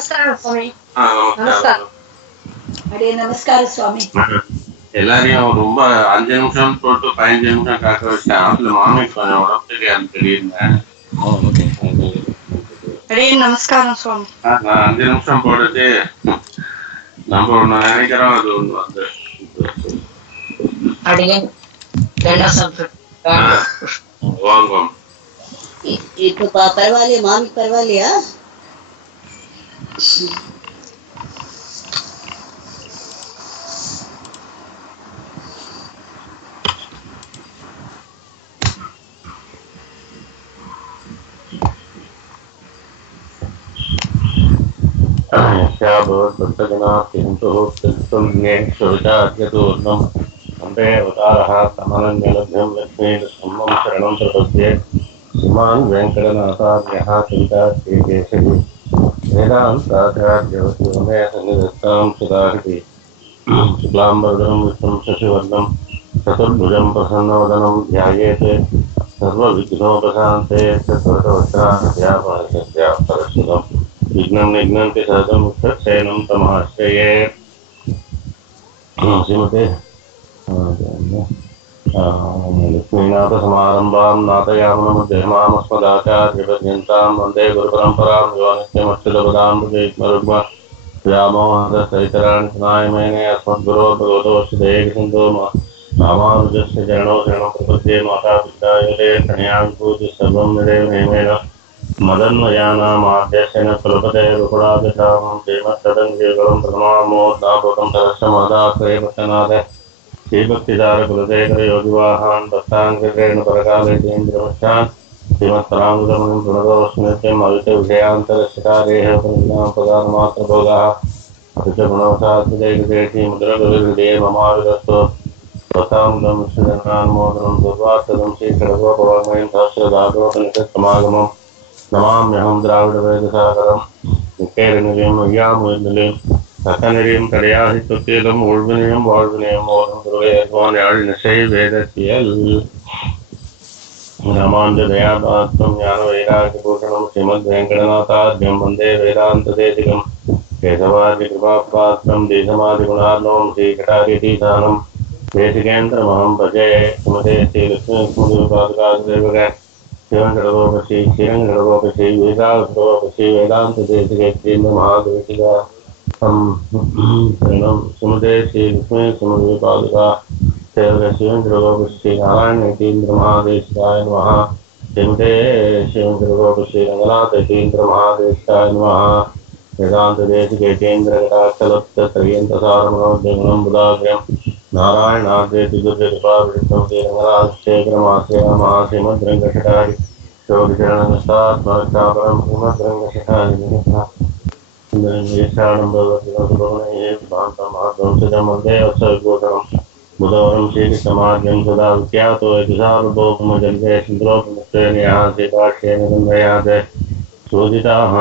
நமஸ்காரம் சுவாமி. நமஸ்காரம். அடே நமஸ்கார சுவாமி. எல்லாரையும் ரொம்ப 5 நிமிஷம் போட்டு 15 நிமிஷம் காக்க வச்சேன். அதுல மாமி கொஞ்சம் உடம்பு தெரியாது தெரியுறேன். அடே நமஸ்காரம் சுவாமி. 5 நிமிஷம் போடுறது நம்ம ஒண்ணு நினைக்கிறோம், அது ஒண்ணு வந்து வாங்குவோம். இப்போ பரவாயில்லையா மாமி? பரவாயில்லையா? वन्दे अवतारः समनन्यलभ्यं लक्ष्मीनृसिंहं शरणं प्रपद्ये। श्रीमान् वेङ्कटनाथार्यः कविताकेशरी वेदान्ताचार्यवस्योमे सन्निधत्तां सदाहृति। शुक्लाम्बरधरं विष्णुं शशिवर्णं चतुर्भुजं प्रसन्नवदनं ध्यायेत् सर्वविघ्नोपशान्ते परस्परं विघ्नं निघ्नन्ति सहजं मुक्तसेनं तमाश्रये। श्रीमते लक्ष्मीनाथसमारम्भां नाथयामुनमध्यमामस्मदाचार्यपर्यन्तां वन्दे गुरुपरम्परां यो नित्यमच्युतपदाम्बुजयुग्मरुग्म व्यामोहदसहितराणि सनायमेने अस्मद्गुरो भगवतोऽस्तेकसिन्धो रामानुजस्य चरणौ शरणं प्रपद्ये। मातापितायुरे कन्याविभूतिः सर्वं निदेव नेमेन मदन्वयानामाद्यस्य न कुलपते रुकुलाभिरामं श्रीमत्तदङ्गीकुलं प्रथमामो दापकं सरस्वमदाश्रये पट्टनाथ श्रीभक्तिदारकुलशेखर योगिवाहान् भक्ताङ्गेण परकालेन्द्रमश्चान् श्रीमत्परामुदमुनिं प्रणतोऽस्मित्यम् अवितविषयान्तरशिकारेः पदानमात्रभोगः अपि च गुणवशास्त्रजयगदेशी मुद्रगविहृदये ममाविरस्तो स्वतामुदं श्रीजनानुमोदनं दुर्वार्तदं श्रीषडगोपवाङ्मयं सहस्रधातोपनिषत्समागमम् नमाम्यहं द्राविडवेदसागरं निकेरनिलयं ஐயாமுயர்நிலையம் சத்தநெறியும் தடையாகி தொத்திலும் உள்வினையும் வாழ்வினையும் ஓடும் துருவையர்வான் யாழினிசை வேதத்தியல் ராமாஞ்சதயாபாத்திரம் ஞான வைராகியபூஷணம் ஸ்ரீமத் வெங்கடநாதார்யம் வந்தே வேதாந்ததேசிகம் கேசவாதி கிருபாபாத்திரம் தேசமாதிகுணார்ணவம் ஸ்ரீகடாரிதீதானம் தேசிகேந்திரமஹம் பஜே சுமதே ஸ்ரீலக்ஷ்மீபாதுகாதேவக சிவங்கடகோபசி ஸ்ரீரங்கடகோபசி வேதாகோபசி வேதாந்த தேசிகேந்திர மகாதேசிகா சுமதே ஸ்ரீ லக்ஷ்மி சுமதி பாதுகா தேவக சிவங்கடகோபசி நாராயணேந்திர மகாதேசிகாய நமஹ. ஸ்ரீமதே சிவங்கடகோபசி ரங்கநாதேந்திர மகாதேசிகாய நமஹ. வேதாந்த தேசிகேந்திர கடாட்சலப்த த்ரியந்தசாரமனோத்யகுணம் புதாகிரம் நாராயணாத்வேதி துர்ஜகிருபாவிஷ்ணம் ஸ்ரீரங்கநாதேந்திரமாசிரயாமஹ. ஸ்ரீமத்ரங்கஷடாரி சோதிச்சரணஸ்தாத்மரக்ஷாபரம் ஸ்ரீமத்ரங்கஷடாரி वन्दे वत्सविभूषणं बुधवरं श्रीकृष्णमाद्यं सदा विख्यातो यजुषार्वभौमजन्ये सिन्धुरोपमुक्तेनयः श्रीकाक्ष्येन गन्धयात् शोधिताः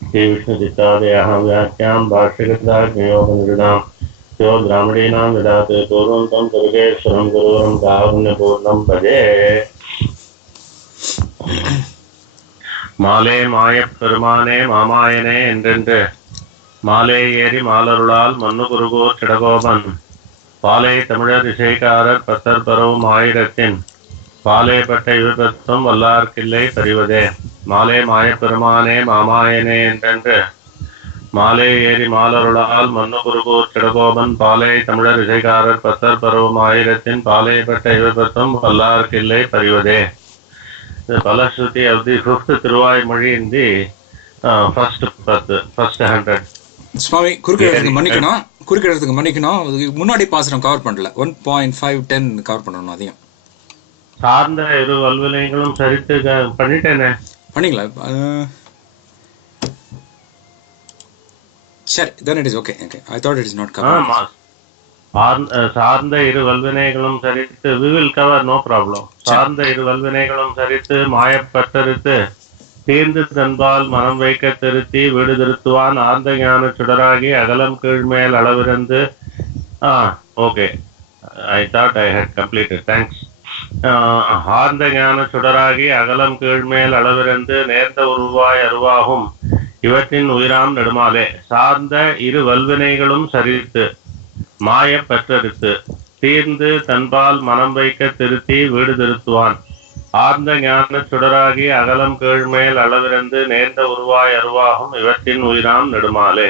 श्रीविष्णुचित्तादयः व्याख्यां भाष्यकृताग्नयोपनिषदां यो ब्राह्मणीनां ददात् पूर्वं तं दुर्गेश्वरं गुरुवरं कारुण्यपूर्णं भजे. மாலே மாயப் பெருமானே மாமாயனே என்றென்று மாலே ஏறி மாலருளால் மண்ணு குருகோர் சிடகோபன் பாலே தமிழர் இசைக்காரர் பத்தர் பரவும் ஆயிரத்தின் பாலே பட்ட யுகத்தும் வல்லார்க்கில்லை பறிவதே. மாலே மாயப் பெருமானே மாமாயனே என்றென்று மாலே ஏறி மாலருளால் மண்ணு குருகோர் சிடகோபன் பாலே தமிழர் இசைக்காரர் பத்தர் பரவும் ஆயிரத்தின் பாலே பட்ட யுகத்தும் வல்லார்க்கில்லை பறிவதே. The Falashruti of the fifth Thiruvazhimozhi in the first 100. சுவாமி குறுக்கிடத்துக்கு மன்னிக்கணும். முன்னாடி பாசனம் கவர் பண்ணல. 1.510 கவர் பண்ணணும். அதிகம் சார்ந்த இரு வல்வினைகளும் சரித்து பண்ணிட்டேனே. பண்ணீங்களா? சரி, then it is okay. I thought it is not covered. சார்ந்த இரு வல்வினைகளும் சரித்து we will cover, no problem. சார்ந்த இரு வல்வினைகளும் சரித்து மாயப்பட்டறுத்து தீர்ந்து தன்பால் மனம் வைக்க திருத்தி வீடு திருத்துவான் ஆர்ந்த ஞான சுடராகி அகலம் கீழ்மேல் அளவிருந்து. Okay, I thought I had completed. Thanks. ஆர்ந்த ஞான சுடராகி அகலம் கீழ்மேல் அளவிருந்து நேர்ந்த உருவாய் அருவாகும் இவற்றின் உயிராம் நெடுமாலே சார்ந்த இரு வல்வினைகளும் சரித்து மாய பெற்றறுத்து தீர்ந்து தன்பால் மனம் வைக்க திருத்தி வீடு திருத்துவான் ஆர்ந்த ஞான சுடராகி அகலம் கீழ்மேல் அளவிறந்து நேர்ந்த உருவாய் அருவாகும் இவற்றின் உயிராம் நெடுமாலே.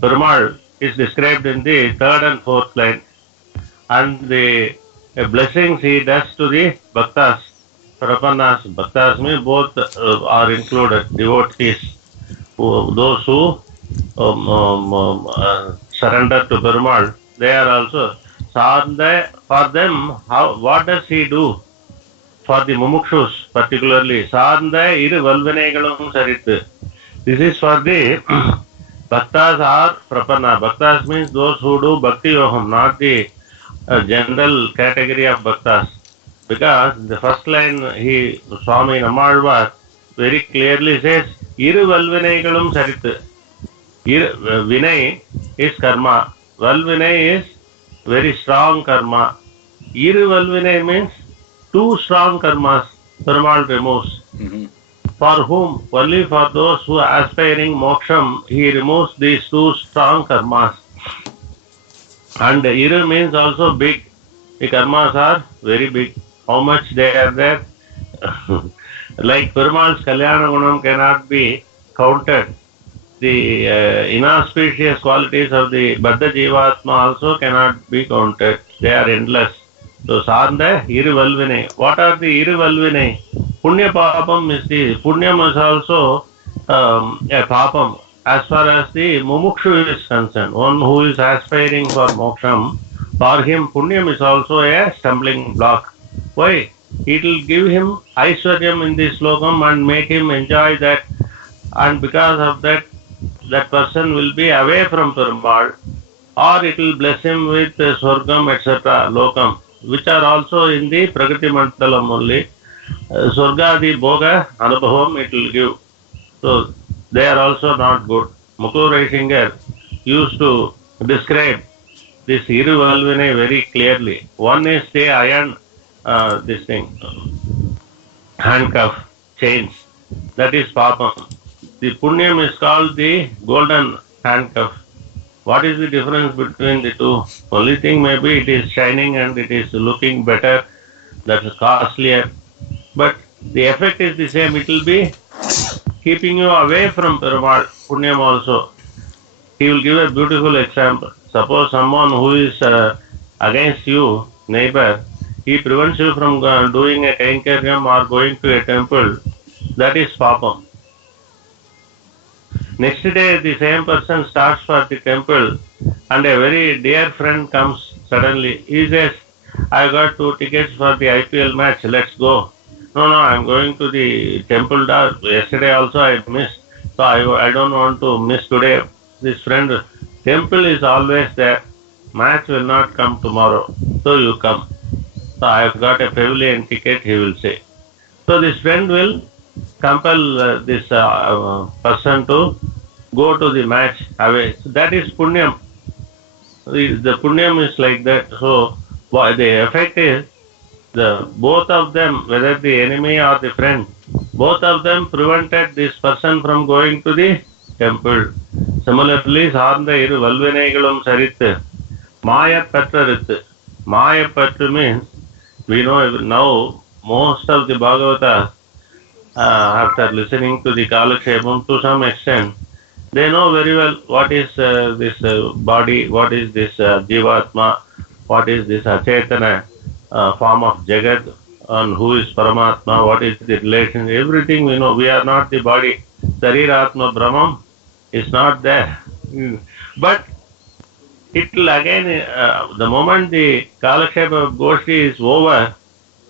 Perumal is described in the third and fourth line, and the blessings he does to the bhaktas, prapannas. Bhaktas means both are included, devotees, those who surrender to Perumal. They are also for them. What does he do? For the mumukshus particularly, சார்ந்த இரு வல்வினைகளும் சரித்து. This is for the bhaktas or prapanna. Bhaktas means those who do bhakti yogam, not the general category of bhaktas. Because the first line Swami Nammalvar very clearly says, iru valvinaigalum sarithu. Vinay is karma. Valvinay is very strong karma. Iru valvinay means two strong karmas Perumal removes. For whom? Only for those who are aspiring moksham, he removes these two strong karmas. And iru means also big. The karmas are very big. How much they are there? Like Perumal's Kalyana Gunam cannot be counted. The inauspicious qualities of the Baddha Jivatma also cannot be counted. They are endless. So, Sanda, Iru Valvinay. What are the Iru Valvinay? Punya Papam is the Punyam is also a Papam. As far as the Mumukshu is concerned, one who is aspiring for Moksham, for him Punyam is also a stumbling block. Why? It will give him Aishwaryam in this slokam and make him enjoy that, and because of that, that person will be away from Perumal, or it will bless him with Swargam, etc., Lokam, which are also in the Prakriti Mandalam only. Swargadi Bhoga Anubhavam it will give. So they are also not good. Mukul Raisinger used to describe this Iru Valvinay very clearly. One is the iron, this thing, handcuff, chains. That is Papam. The Punyam is called the golden handcuff. What is the difference between the two? Only thing maybe it is shining and it is looking better. That is costlier. But the effect is the same. It will be keeping you away from Perumal. Punyam also. He will give a beautiful example. Suppose someone who is against you, neighbor, he prevents you from doing a kainkariam or going to a temple. That is Papam. Next day, the same person starts for the temple and a very dear friend comes suddenly. He says, I got 2 tickets for the IPL match, let's go. No, I am going to the temple. Yesterday also I missed, so I don't want to miss today. This friend, temple is always there. Match will not come tomorrow, so you come. So I have got a pavilion ticket, he will say. So this friend will compel this person to go to the match away. So that is Punyam. The Punyam is like that. So the effect is, both of them, whether the enemy or the friend, both of them prevented this person from going to the temple. Similarly, Sarnda Iru Valvinaigalum Sarithu, Maya Patrarithu. Maya Patra means, we know now most of the Bhagavata, after listening to the Kalakshepam to some extent, they know very well what is this body, what is this Jivatma, what is this Achetana form of Jagat, and who is Paramatma, what is the relation, everything we know. We are not the body. Sariratma Brahmam is not there. But it will again, the moment the Kalakshepa Goshti is over,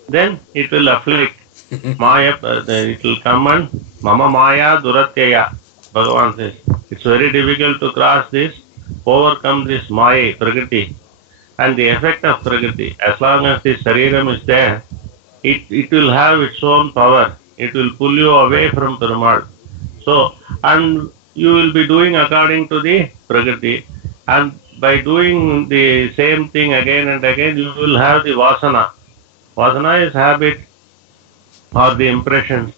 then it will afflict. Maya, it will come and Mama Maya Duratyaya. Bhagavan says, it's very difficult to cross this, overcome this Maya, Prakriti, and the effect of Prakriti. As long as the Sariram is there, it will have its own power. It will pull you away from Perumal. So, and you will be doing according to the Prakriti. And by doing the same thing again and again, you will have the Vasana. Vasana is habit or the impressions.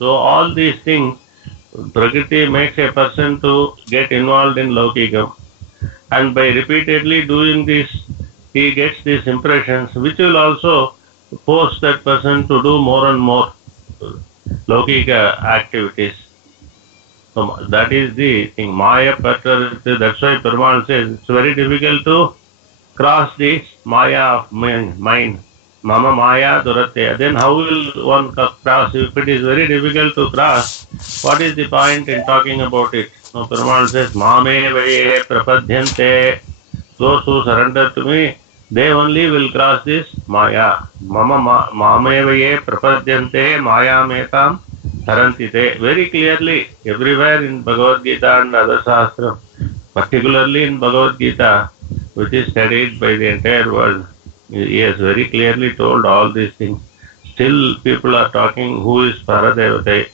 So all these things, Prakriti makes a person to get involved in Laukikam. And by repeatedly doing this, he gets these impressions, which will also force that person to do more and more Laukika activities. So that is the thing. Maya Patra, that's why Perumal says it's very difficult to cross this Maya of mind. Mama Maya Duratya. Then how will one cross? If it is very difficult to cross, what is the point in talking about it? No, Perumal says, Mame Vaye Prapadhyante. Those who surrender to me, they only will cross this Maya. Mame Vaye Prapadhyante Maya Metam Tarantite. Very clearly, everywhere in Bhagavad Gita and other Shastram, particularly in Bhagavad Gita, which is studied by the entire world, he has very clearly told all these things. Still people are talking who is Paradevate,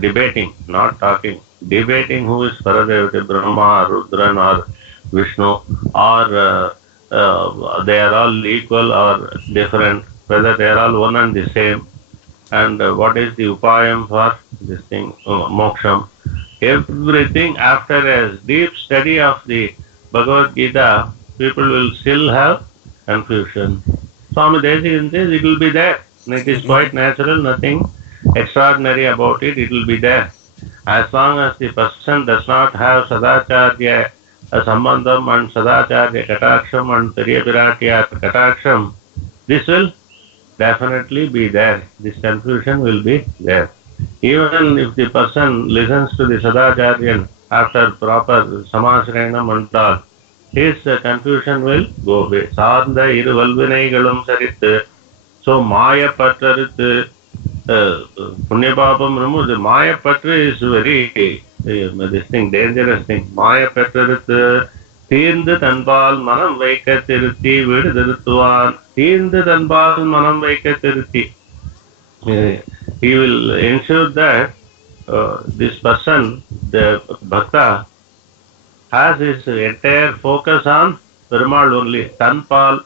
debating, not talking, debating who is Paradevate, Brahma or Rudran or Vishnu, or they are all equal or different, whether they are all one and the same, and what is the upayam for this thing, moksham. Everything after a deep study of the Bhagavad Gita, people will still have confusion. Swami Desikan says it will be there. It is quite natural, nothing extraordinary about it, it will be there. As long as the person does not have Sadacharya Sambandham and Sadacharya Kataksham and Periyapiratya Kataksham, this will definitely be there. This confusion will be there. Even if the person listens to the Sadacharyan after proper Samasranam and all, his confusion will go away. Sarnda iru valvinaigalum sarit. So Maya Patra, Punya Papam removed. Maya Patra is very this thing, dangerous thing. Maya Patra Teendu Tanpal Manam Vaika Tiruti Vidudutuan. Teendu Tanpal Manam Vaika Tiruti. He will ensure that this person, the Bhakta, has his entire focus on Perumal only, Tanpal,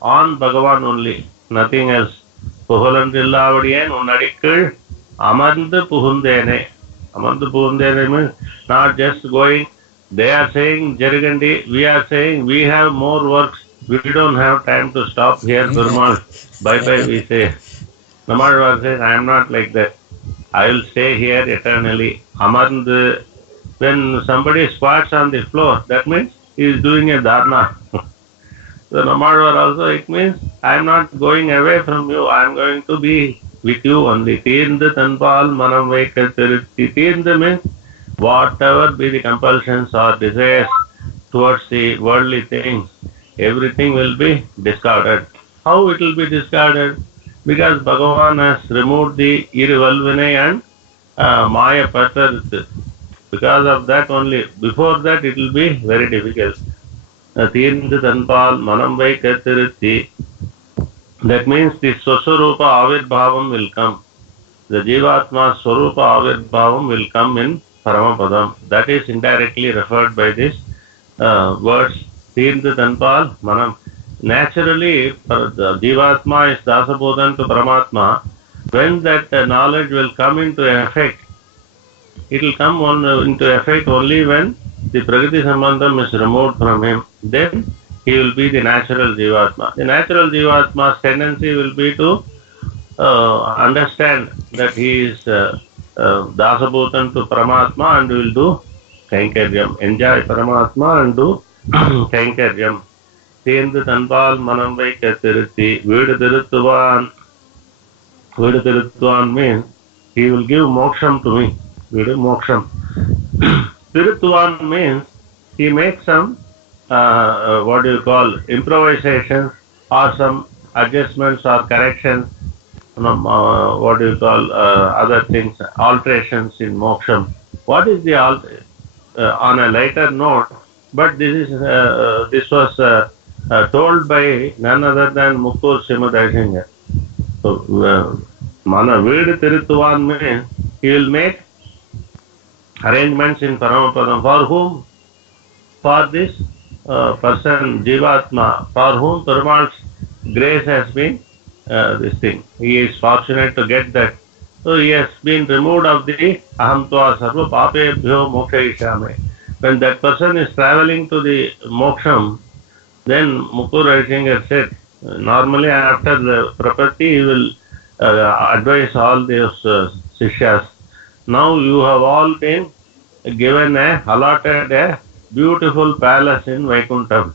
on Bhagavan only, nothing else. Puhulandillavadiyen unnadikil amandu puhundene. Amandu puhundene means not just going. They are saying Jarigandi, we are saying we have more works. We don't have time to stop here, Perumal. Bye bye, we say. Namadvar says, I am not like that. I will stay here eternally. Amandu. When somebody squats on the floor, that means he is doing a dharna. So Namadvar also, it means I am not going away from you, I am going to be with you only. Teendu Tanpal Manam Vaikatiriti. Teendu means whatever be the compulsions or desires towards the worldly things, everything will be discarded. How it will be discarded? Because Bhagavan has removed the Irivalvinay and Maya Patra. Because of that only. Before that it will be very difficult. Teendu Tanpal Manam Vaikatiriti. That means the Swaswarupa Avirbhavam will come. The Jivatma Swarupa Avirbhavam will come in Paramapadam. That is indirectly referred by this words Teendu Tanpal Manam. Naturally, the Jivatma is Dasabodhan to Paramatma. When that knowledge will come into effect, it will come into effect only when the Prakriti Sambandham is removed from him. Then he will be the natural Jivatma. The natural Jivatma's tendency will be to understand that he is Dasabhutan to Paramatma and will do Kainkaryam. Enjoy Paramatma and do Kainkaryam. Teendu Tanpal Manam Vaikatiriti. Vidudutuvan. Vidudutuvan means he will give moksham to me. Vidu moksham. Tiruttuvan means he makes some what do you call improvisations or some adjustments or corrections, what do you call other things, alterations in moksham. What is the on a lighter note, but this was told by none other than Muktur Srimad Aisingha. So Mana Vidu Tiruttuvan means he will make arrangements in Paramapadam. For whom? For this person, Jivatma, for whom Perumal's grace has been this thing. He is fortunate to get that So he has been removed of the aham tva sarva papebhyo mokshayishame. When that person is traveling to the moksham, then Mukul Raisingher said, normally after the property he will advise all those sishyas. Now you have all been given allotted a beautiful palace in Vaikuntham.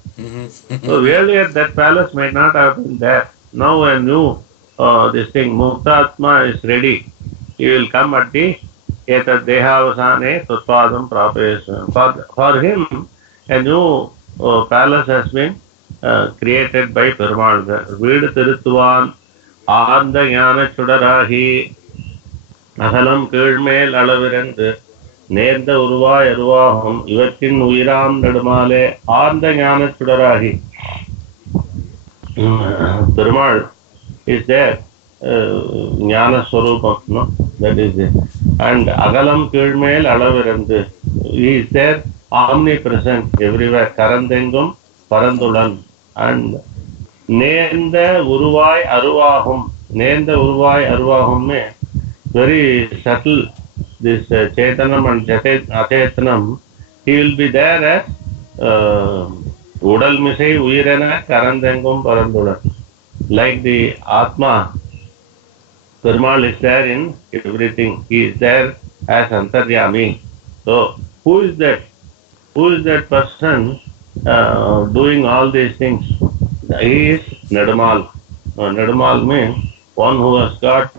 So earlier that palace might not have been there. Now a new this thing, Muktatma is ready. He will come at the Etad Dehavasane Tutpadam Prapesam. For him, a new palace has been created by Perumal. Veedu Tiruthuvan, Ahanda Jnana Chudarahi, Ahalam Kirmel Alavirandu, நேர்ந்த உருவாய் அருவாகும் இவற்றின் உயிராம் நெடுமாலே ஆர்ந்த ஞான சுடராகி. Perumal is there, ஞான ஸ்வரூபம், no? That is it. And அகலம் கீழ்மேல் அளவிறந்து, he is there omnipresent everywhere, கரந்தெங்கும் பரந்துளன். And நேர்ந்த உருவாய் அருவாகும், நேர்ந்த உருவாய் அருவாகும் very subtle. This Chetanam and Achetanam, he will be there as Udal Misai Uirana Karandengum Parandulan. Like the Atma, Perumal is there in everything. He is there as Antaryami. So, who is that? Who is that person doing all these things? He is Nedumal. Nedumal means one who has got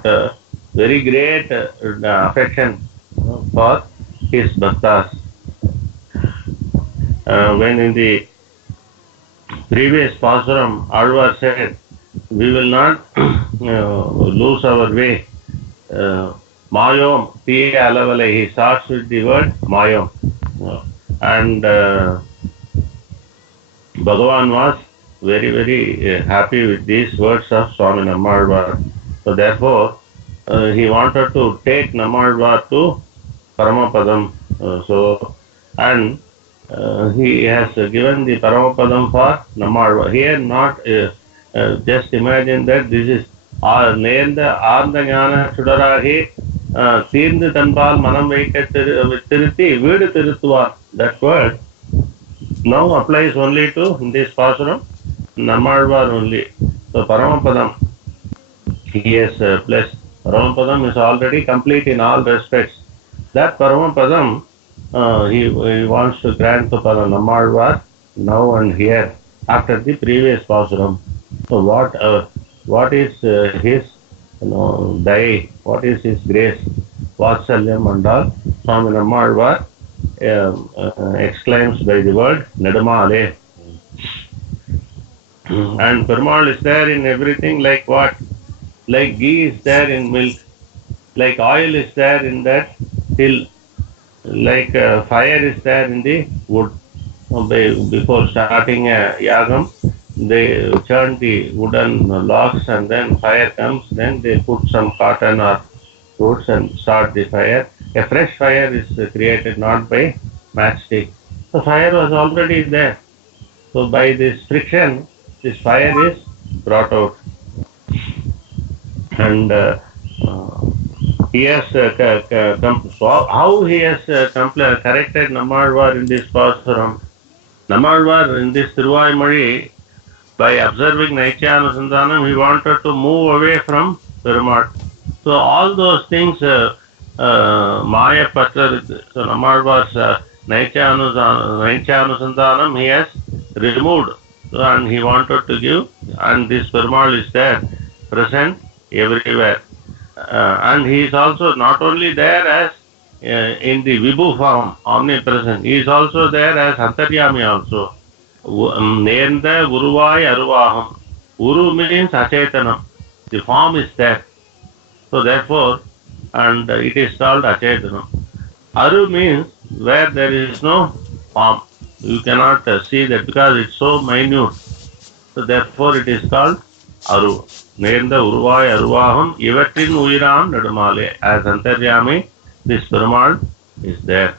very great affection for his bhaktas. When in the previous Pasuram, Alvar said, we will not lose our way. Mayom, P. Alavale, he starts with the word Mayom. And Bhagavan was very, very happy with these words of Swami Nammalvar. So therefore, he wanted to take Nammalvar to Paramapadam. And he has given the Paramapadam for Nammalvar. Here not just imagine that this is Nenda Arda Jnana Sudarahi Tirndu Tanpal Manam Veika Tiruthi Veedu Tiruthuvan. That word now applies only to this Pasuram, Nammalvar only. So Paramapadam, he has blessed. Paramapadam is already complete in all respects. That Paramapadam he wants to grant to Nammalvar now and here after the previous Pasuram. So what is his daya, what is his grace, Vatsalyam and all, Swami Nammalvar exclaims by the word Nedumale. And Perumal is there in everything, like what? Like ghee is there in milk, like oil is there in that till, like fire is there in the wood. Before starting a yagam, they churn the wooden logs and then fire comes, then they put some cotton or roots and start the fire. A fresh fire is created, not by matchstick. The fire was already there. So by this friction, this fire is brought out. And he has how he has corrected Nammalvar in this Pasuram. Nammalvar in this Thiruvaimazhi, by observing Naityanusandanam, he wanted to move away from Perumal. So all those things, Maya Patra, so Nammalvar's Naityanusandanam, he has removed. So, and he wanted to give, and this Perumal is there, present everywhere. And he is also not only there as in the Vibhu form, omnipresent, he is also there as Antaryami also. Nenda Uruvai Aruvaham. Uru means Achetanam. The form is there. So therefore, and it is called Achetanam. Aru means where there is no form. You cannot see that because it's so minute. So therefore it is called Aru. Nenda Uruvai Aruvaham Ivatrin Uiram Nedumale. As Antaryami, this Perumal is there.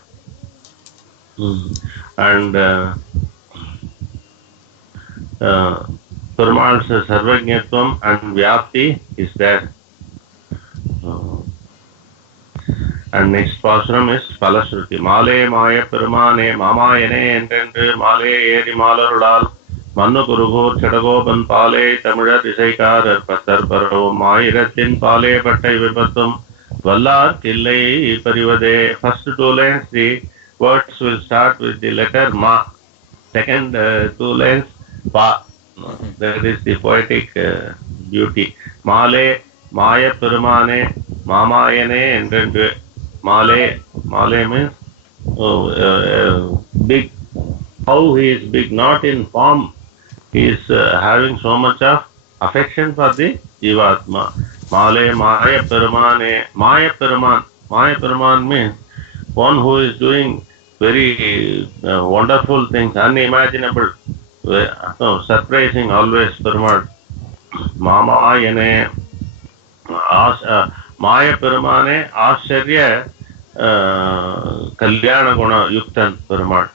And Perumal's Sarvajñatvam and Vyapti is there. And next pasaram is Palashruti. Male Maya Perumane Mamayane Entendre Male Eri Malarulal Manu Kurugur Chadagoban Pale Tamira Disaikar Patar Paro Mayiratin Pale Patai Vipatum Vallar Killai Parivade. First two lines the words will start with the letter Ma. Second two lines Pa. That is the poetic beauty. Male Maya Perumane Mamayane Entendre. Male means big. How he is big, not in form. He is having so much of affection for the Jivatma. Male Maya Peramane. Maya Peraman means one who is doing very wonderful things, unimaginable, surprising always Peraman. Mamayane. Maya Peramane Asharya Kalyana Guna Yuktan Peraman.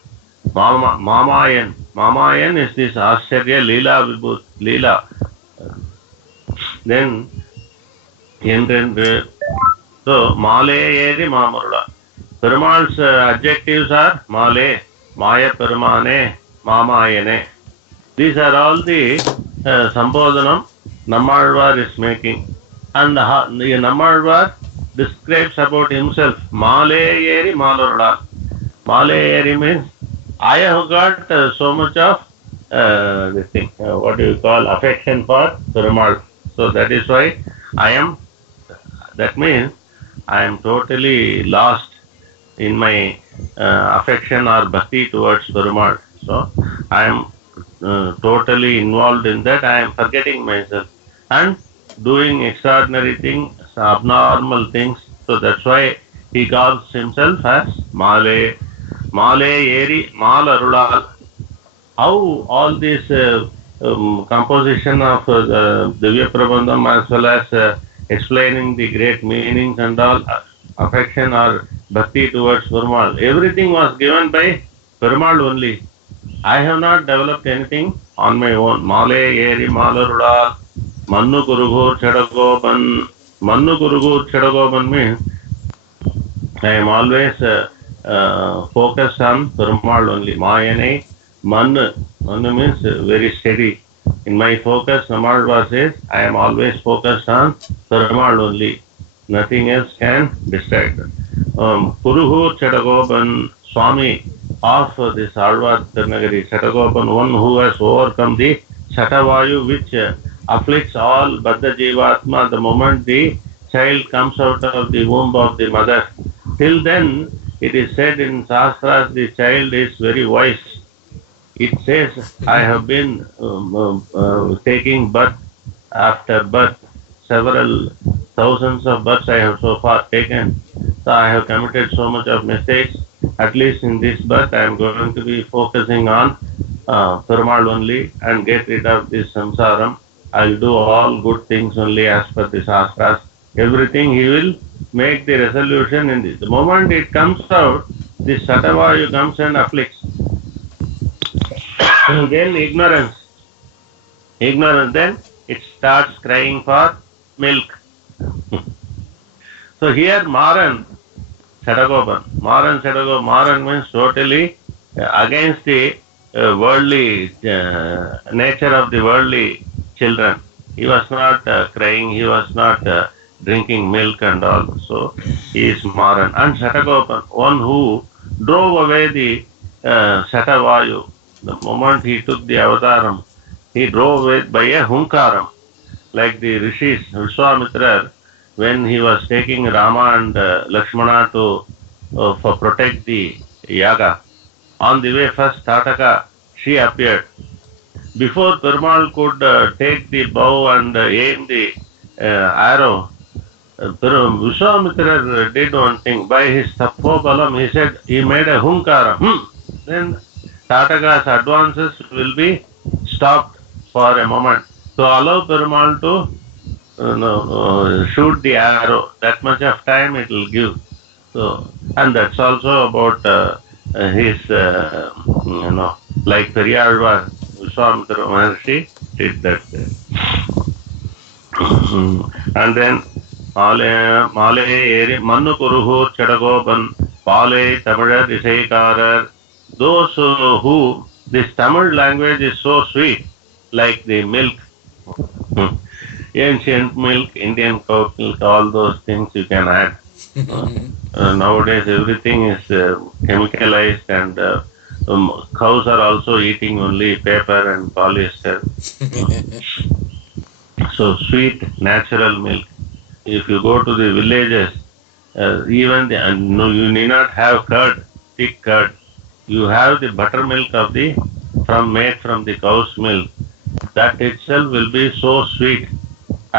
Mamayan is this Asharya Leela Vibhut Leela. Then so Male Eri Mamarula. Peraman's adjectives are Male, Maya Peramane, Mamayane. These are all the Sambodhanam Nammalvar is making. And the Nammalvar describes about himself. Male Eri Malarula. Male Eri means I have got so much of this thing, what do you call, affection for Perumal. So that is why that means I am totally lost in my affection or bhakti towards Perumal. So I am totally involved in that. I am forgetting myself and doing extraordinary things, abnormal things. So that's why he calls himself as Male Eri Malarulal. How all this composition of the Divya Prabandham as well as explaining the great meanings and all, affection or bhakti towards Perumal, everything was given by Perumal only. I have not developed anything on my own. Male Eri Malarulal Mannu Kurugur Chadagoban. Mannu Kurugur Chadagoban means I am always focused on Perumal only. Mayane Mannu means very steady. In my focus, Nammalvar says, I am always focused on Perumal only. Nothing else can distract. Kurugur Chadagoban, Swami of this Alvar Tirunagari, Chadagoban, one who has overcome the Shatavayu which afflicts all Baddha Jivatma the moment the child comes out of the womb of the mother. Till then, it is said in Shastras, the child is very wise. It says, I have been taking birth after birth. Several thousands of births I have so far taken. So I have committed so much of mistakes. At least in this birth, I am going to be focusing on Perumal only and get rid of this samsaram. I will do all good things only as per the Shastras. Everything he will make the resolution in this. The moment it comes out, this Satavayu comes and afflicts. And then ignorance, then it starts crying for milk. So here Maran Sadagoban, Maran means totally against the worldly nature of the worldly children. He was not crying, he was not drinking milk and all. So he is Maran. And Sadagoban, one who drove away the Satavayu. The moment he took the avataram, he drove it by a hunkaram. Like the rishis, Vishwamitra, when he was taking Rama and Lakshmana to for protect the yaga, on the way first Tataka, she appeared. Before Perumal could take the bow and aim the arrow, Vishwamitra did one thing. By his tapobalam, he said, he made a hunkaram. Then Tataka's advances will be stopped for a moment to allow Perumal to shoot the arrow. That much of time it will give. So, and that's also about his, like Periyalvar, Vishwamitra Maharshi did that. And then மாலே ஏறி மண்ணு குருகூர் செடகோபன் பாலே தமிழர் இசைக்காரர். Those who this Tamil language is so sweet, like the milk, ancient milk, Indian cow milk, all those things you can add. Nowadays everything is chemicalized, and cows are also eating only paper and polyester. So sweet natural milk. If you go to the villages, even no, you need not have curd, thick curd. You have the buttermilk of the made from the cow's milk. That itself will be so sweet,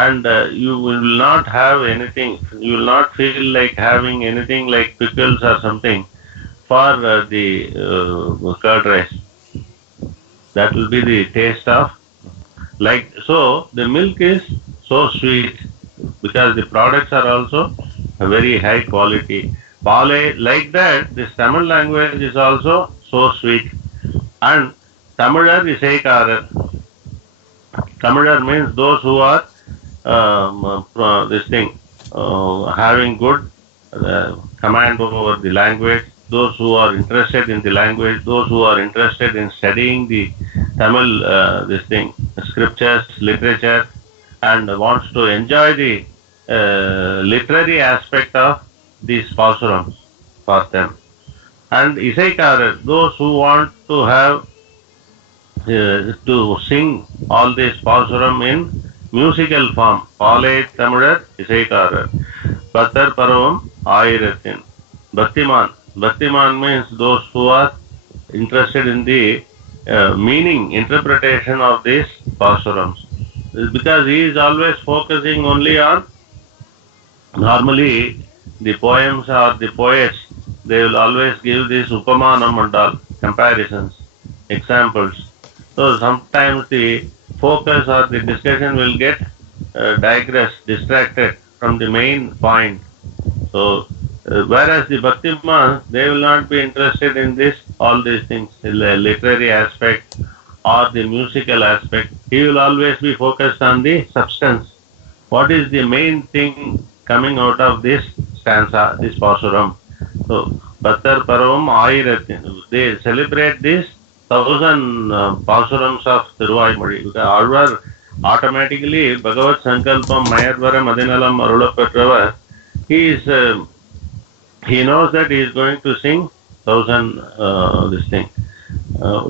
and you will not have anything. You will not feel like having anything like pickles or something for the curd rice. That will be the taste of like so. The milk is so sweet because the products are also very high quality. Pale, like that, this Tamil language is also so sweet. And Tamilar Iseikarar. Tamilar means those who are having good command over the language, those who are interested in the language, those who are interested in studying the Tamil scriptures, literature, and wants to enjoy the literary aspect of these pasurams for them. And Iseikarar, those who want to have to sing all this pasuram in musical form. Pale Tamilar Iseikarar. Pathar Paravam Ayiratin. Bhaktiman. Bhaktiman means those who are interested in the meaning, interpretation of these pasurams. Because he is always focusing only on, normally the poems or the poets, they will always give this upamanam and all, comparisons, examples. So sometimes the focus or the discussion will get distracted from the main point. So whereas the Bhaktiman, they will not be interested in this, all these things, the literary aspect or the musical aspect. He will always be focused on the substance. What is the main thing coming out of this stanza, this pasuram? So, Bhattar Paravam Ayiratin. They celebrate this 1000 pasurams of Thiruvaimozhi. Alvar automatically Bhagavad Sankalpam Mayadvaram Adinalam Arulapetravar. He knows that he is going to sing 1000 this thing.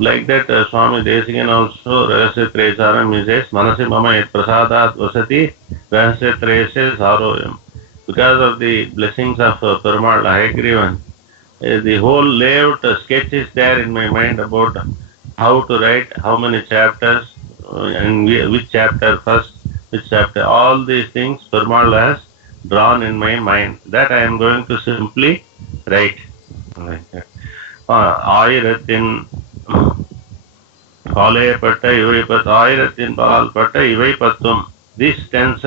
Like that, Swami Desikan also Rahasya Tresaram he says, Manasi Mama et Prasadat Vasati Rahasya Trese Saroyam. Because of the blessings of Perumal Hayagrivan, the whole layout sketch is there in my mind about how to write, how many chapters, and which chapter first, which chapter. All these things Perumal has drawn in my mind. That I am going to simply write. Like that. Ayiratin Palayapata Ivaipat Ayiratin Palpata Ivaipatum. These 10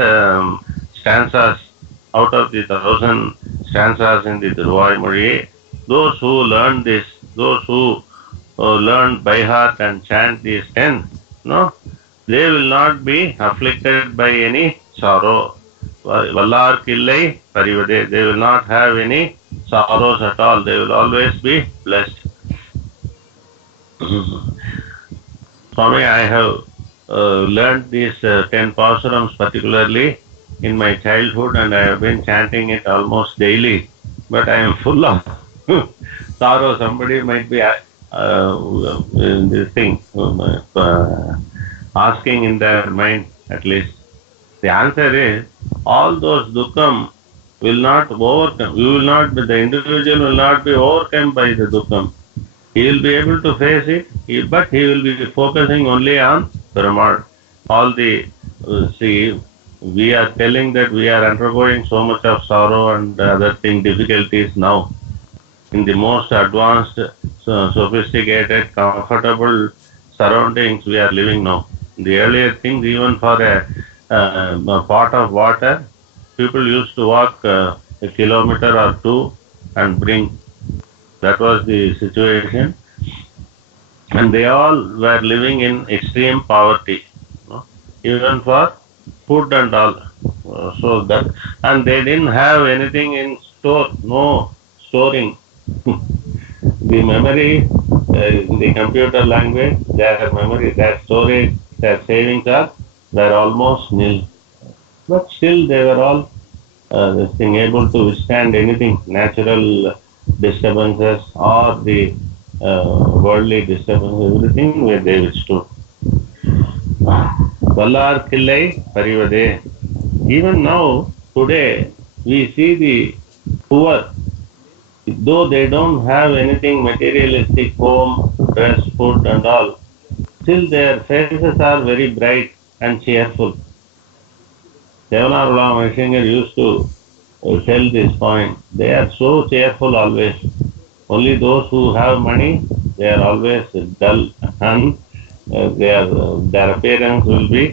stanzas out of the 1000 stanzas in the Thiruvaimozhi, those who learn this, those who learn by heart and chant these 10, no, they will not be afflicted by any sorrow. Vallar Killai Parivade, they will not have any sorrows at all. They will always be blessed. Swami, I have learned these 10 pasurams particularly in my childhood, and I have been chanting it almost daily. But I am full of sorrow. Somebody might be this thing asking in their mind at least. The answer is all those dukkam will not overcome. You will not be, the individual will not be overcome by the dukkam. He will be able to face it, but he will be focusing only on Perumal. All the see, we are telling that we are undergoing so much of sorrow and other difficulties now. In the most advanced, sophisticated, comfortable surroundings we are living now. The earlier things, even for a pot of water, people used to walk a kilometer or two and bring. That was the situation. And they all were living in extreme poverty, even for food and all. So that, and they didn't have anything in store, no storing. The memory, in the computer language, their memory, their storage, their savings were almost nil. But still they were all this thing able to withstand anything, natural disturbances or the worldly disturbances, everything where they withstood. Vallar Killai Parivade. Even now, today, we see the poor, though they don't have anything materialistic, home, dress, food and all, still their faces are very bright and cheerful. Devanarula Mahishinger used to tell this point. They are so cheerful always. Only those who have money, they are always dull and their appearance will be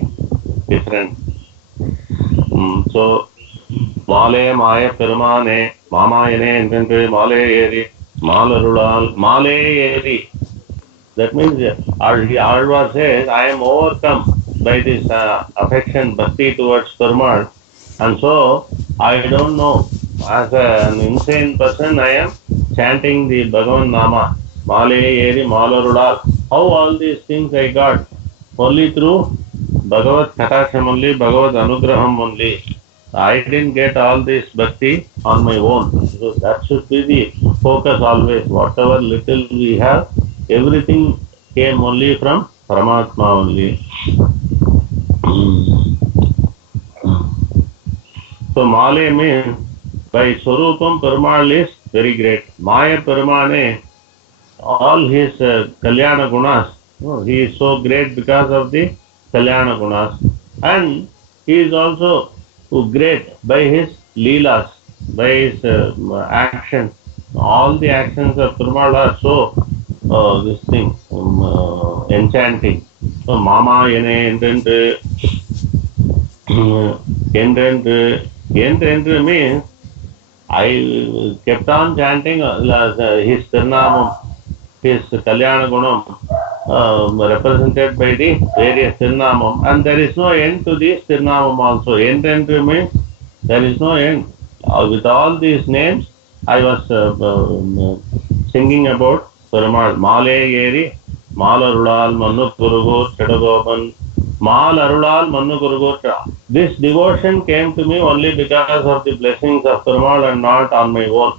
different. So, Male Maya Perumane, Mamayane, Envendre, Male Eri, Malarulal, Male Eri. That means Alva says, I am overcome by this affection, bhakti towards Perumal. And so, I don't know, as an insane person, I am chanting the Bhagavan Nama, Male Eri, Malarulal. How all these things I got? Only through Bhagavad Kataksham only, Bhagavad Anugraham only. I didn't get all this bhakti on my own. So that should be the focus always. Whatever little we have, everything came only from Paramatma only. So Male means by Swarupam Perumal is very great. Maya Perumane, all his Kalyana Gunas, he is so great because of the Kalyana Gunas. And he is also great by his Leelas, by his actions. All the actions of Perumal are so enchanting. So Mama Yene Endrendu means I kept on chanting his Tirnamam, his Kalyana Gunam, represented by the various Tirnamam, and there is no end to this Tirnamam also. Endrendu means there is no end. With all these names, I was singing about Perumal. Male Eri, Malarulal, Mannu Kurugur, Chedagopan, Malarulal, Mannu Kurugur. This devotion came to me only because of the blessings of Perumal and not on my own.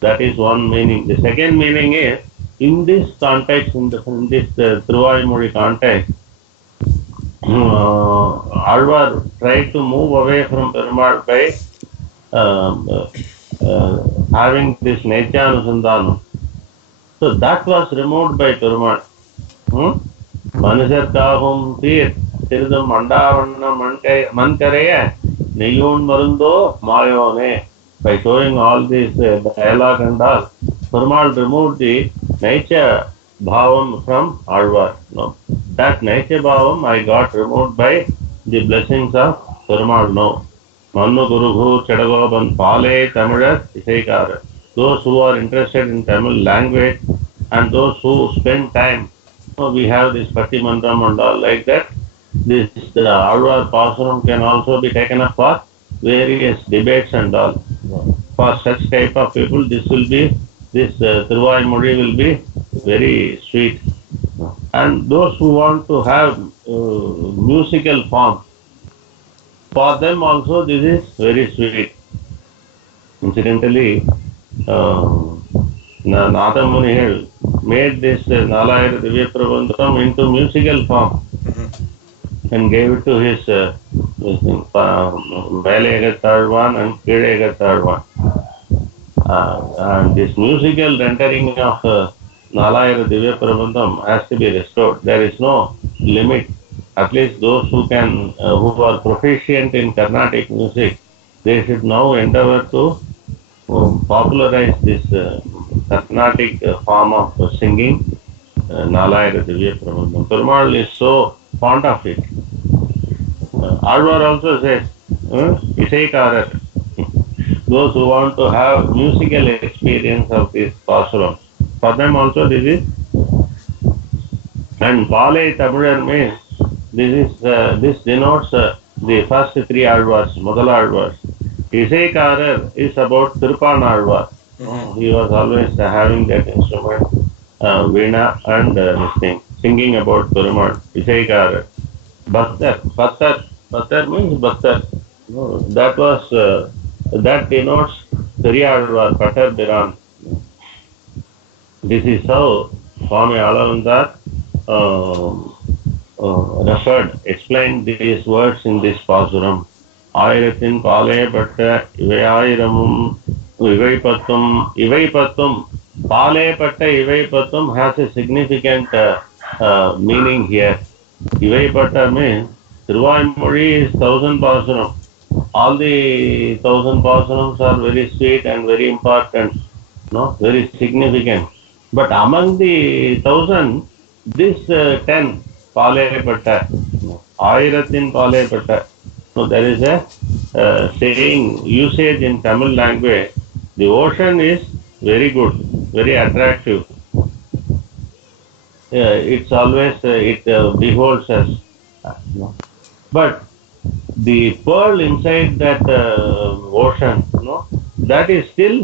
That is one meaning. The second meaning is, in this context, in this Thiruvazhimozhi context, Alvar tried to move away from Perumal by having this Naichyanusandhanam. So that was removed by Perumal. Manusar kahum tir, tiridum mandavanna mankaraya, neyun marundo mayone. By showing all this dialogue and all, Perumal removed the nature bhavam from Alvar. No. That nature bhavam I got removed by the blessings of Perumal. No. Mannu Guruhu Chedagoban Pale Tamilar Isaikara. Those who are interested in Tamil language and those who spend time, we have this Patti Mandram and all like that. This Alvar Pasaram can also be taken up for various debates and all. For such type of people, this Thiruvazhimozhi will be very sweet. And those who want to have musical form, for them also this is very sweet. Incidentally, Nathamuni made this Nalayana Divya Prabandham into musical form and gave it to his Melegathadvan and Kidegathadvan. And this musical rendering of Nalayana Divya Prabandham has to be restored. There is no limit. At least those who are proficient in Carnatic music, they should now endeavor to popularize this Carnatic form of singing, Nalayana Divya Prabandham. Perumal is so fond of it. Alvar also says, Isaikarar, those who want to have musical experience of this Pasuram, for them also this is. And Pale Tamilar means this denotes the first three Alvars, Mudal Alvars. Iseikarar is about Tirupan Alvar. He was always having that instrument, Veena, and this thing, singing about Perumal, Iseikarar. Bhattar means Bhattar. No, that was, that denotes Periyalvar, Pattar Biran. This is how Swami Alavandar explained these words in this Pasuram. ஆயிரத்தின் பாலேபட்ட இவையாயிரமும் இவைப்பத்தும் பாலேபட்ட இவைப்பத்தும் has a significant meaning here. இவைப்பட்ட means Tiruvaimozhi is 1000 Pasuram. All the 1000 Pasurams are very sweet and very important, no, very significant. But among the 1000, this 10 பாலேபட்ட, ஆயிரத்தின் பாலேபட்ட. So there is a saying, usage in Tamil language, the ocean is very good, very attractive. It's always, it beholds us. But the pearl inside that ocean, that is still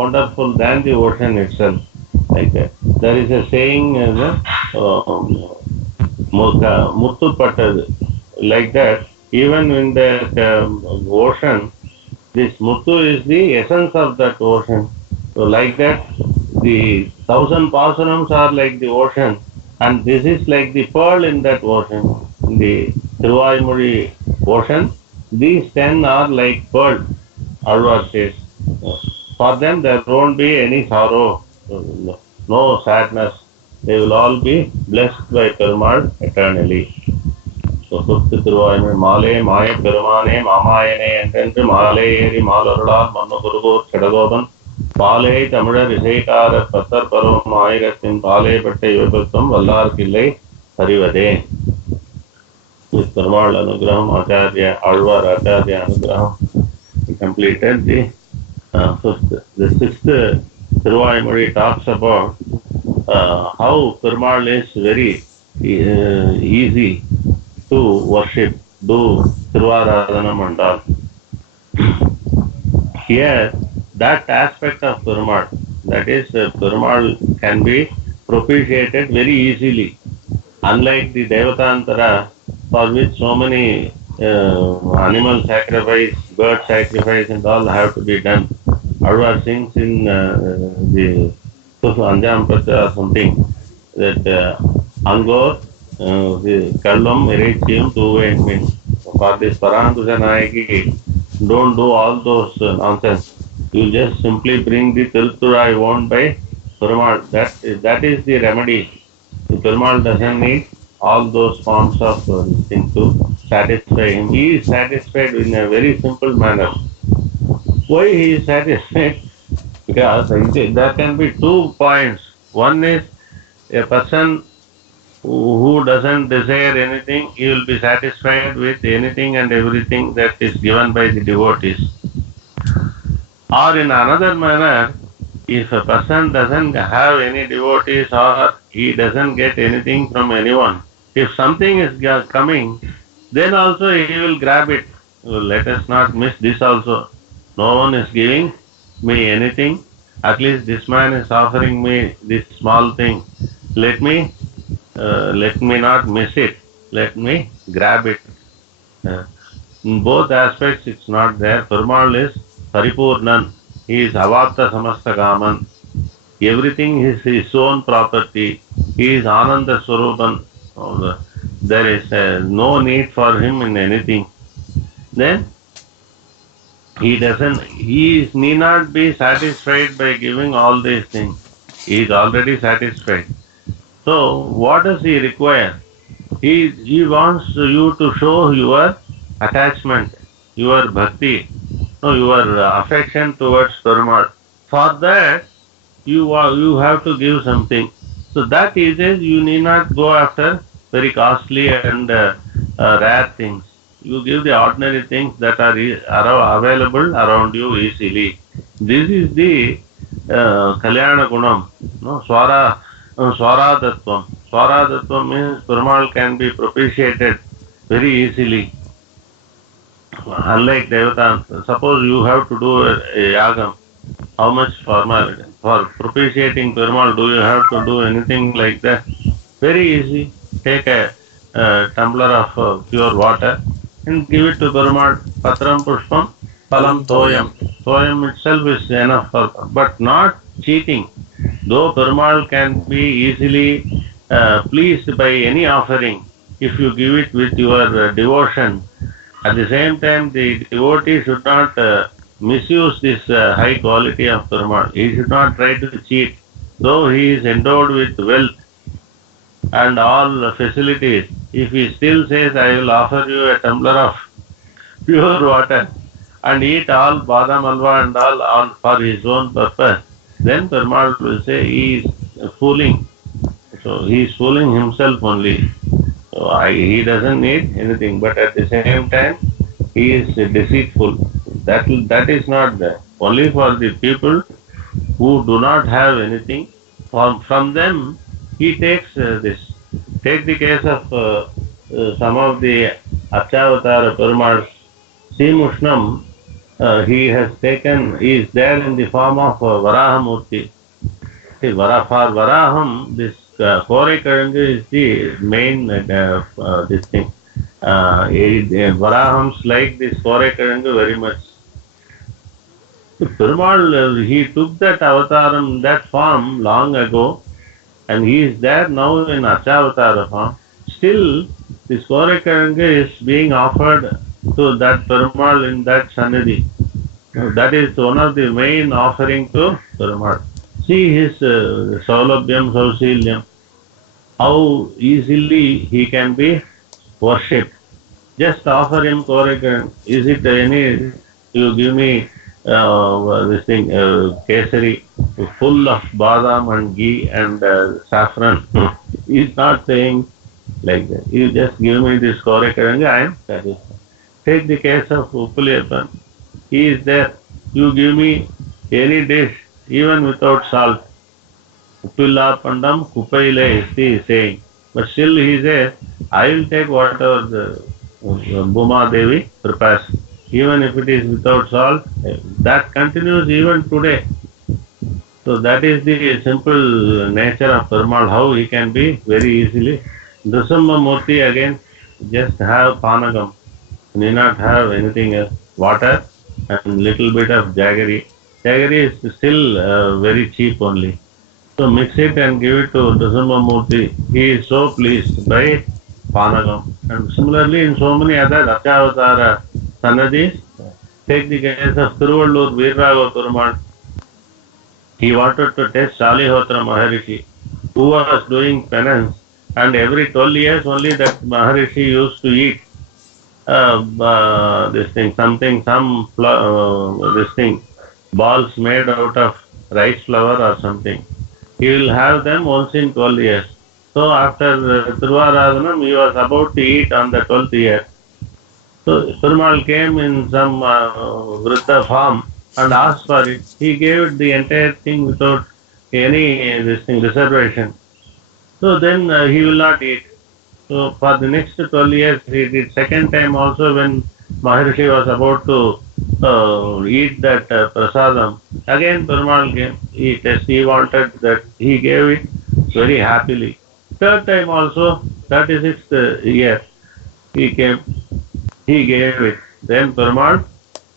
wonderful than the ocean itself. Like that. There is a saying, Muttu Pattadu, like that. Even in the ocean, this Muttu is the essence of that ocean. So like that, the 1000 Pasurams are like the ocean, and this is like the pearl in that ocean. In the Tiruvaimozhi ocean, these 10 are like pearl, Alvar says. For them, there won't be any sorrow, no sadness. They will all be blessed by Perumal eternally. சொத்து திருவாய்மை மாலே மாய பெருமானே மாமாயனே என்றென்று மாலே ஏறி மாலருளால் மன்னு குருகூர் செடகோபன் பாலே தமிழர் இசைக்காரர் பத்தர் பருவம் ஆயிரத்தின் பாலே பட்ட விபத்தும் வல்லார்க்கில்லை அறிவதே. With Perumal Anugraham, Acharya, Alvar Acharya Anugraham, he completed the fifth. The sixth Tiruvaimozhi talks about how Perumal is very easy to worship, do Tiruvaradhanam and all. Here, that aspect of Perumal, that is, Perumal can be propitiated very easily. Unlike the Devatantara, for which so many animal sacrifice, bird sacrifice and all have to be done. Alvar sings in the Anjampata or something, that Angor, Kallam, Erechim, Tuve, means for this Parankusha Nayaki, don't do all those nonsense. You just simply bring the Tilturai won by Perumal. That is the remedy. The Perumal doesn't need all those forms of things to satisfy him. He is satisfied in a very simple manner. Why he is satisfied? Because there can be 2 points. One is a person who doesn't desire anything, he will be satisfied with anything and everything that is given by the devotees. Or in another manner, if a person doesn't have any devotees or he doesn't get anything from anyone, if something is coming, then also he will grab it. So let us not miss this also. No one is giving me anything. At least this man is offering me this small thing. Let me not miss it. Let me grab it. In both aspects, it's not there. Perumal is Paripurnan. He is Avapta Samasta Kaman. Everything is his own property. He is Ananda Swarupan. There is no need for him in anything. Then he need not be satisfied by giving all these things. He is already satisfied. So what does he require? He wants you to show your attachment, your bhakti, your affection towards Perumal. For that, you have to give something. So that he says you need not go after very costly and rare things. You give the ordinary things that are available around you easily. This is the Kalyana Gunam, Swaradatvam. Swaradatvam means Perumal can be propitiated very easily. Unlike Devata, suppose you have to do a yagam, how much formality? For propitiating Perumal, do you have to do anything like that? Very easy. Take a tumbler of pure water and give it to Perumal. Patram Pushpam, Palam Toyam. Toyam itself is enough, but not cheating. Though Perumal can be easily pleased by any offering, if you give it with your devotion, at the same time, the devotee should not misuse this high quality of Perumal. He should not try to cheat. Though he is endowed with wealth and all facilities, if he still says, I will offer you a tumbler of pure water and eat all badam alwa and all for his own purpose, then Perumal will say he is fooling. So he is fooling himself only. So he doesn't need anything, but at the same time, he is deceitful. That is not there. Only for the people who do not have anything. From them, he takes this. Take the case of some of the Archavatara Perumal. Simushnam, he has taken, he is there in the form of Varahamurti. See, for Varaham, this Korekaranga is the main this thing. Varahams like this Korekaranga very much. Perumal, he took that avataram, that form long ago, and he is there now in Archavatara form. Still, this Korekaranga is being offered to that Perumal in that Sannidhi. That is one of the main offering to Perumal. See his Saulabhyam, Sausilyam, how easily he can be worshipped. Just offer him Korekaranga. Is it any, you give me this thing, kesari, full of badam and ghee and saffron. He's not saying like that. You just give me this Korekaranga, I am satisfied. Take the case of Uppuliyappan. He is there. You give me any dish, even without salt. Uppillapandam kupaile is the saying. But still he says, I will take whatever the Bhuma Devi prepares. Even if it is without salt, that continues even today. So that is the simple nature of Perumal, how he can be very easily. Nrsimha Murti again, just have panagam. Need not have anything else. Water and little bit of jaggery. Jaggery is still very cheap only. So mix it and give it to Nrsimha Murti. He is so pleased by panagam. And similarly in so many other Archavatara Sannadhis, take the case of Thiruvallur Veerragava Perumal. He wanted to test Shalihotra Maharishi, who was doing penance, and every 12 years only that Maharishi used to eat this thing, this thing, balls made out of rice flour or something. He will have them once in 12 years. So after Thiruvaradhanam, he was about to eat on the 12th year. So Perumal came in some Vriddha form and asked for it. He gave the entire thing without any reservation. So then he will not eat. So for the next 12 years he did. Second time also when Maharishi was about to eat that prasadam, again Perumal came. He wanted that. He gave it very happily. Third time also, 36th year, he came. He gave it. Then Perumal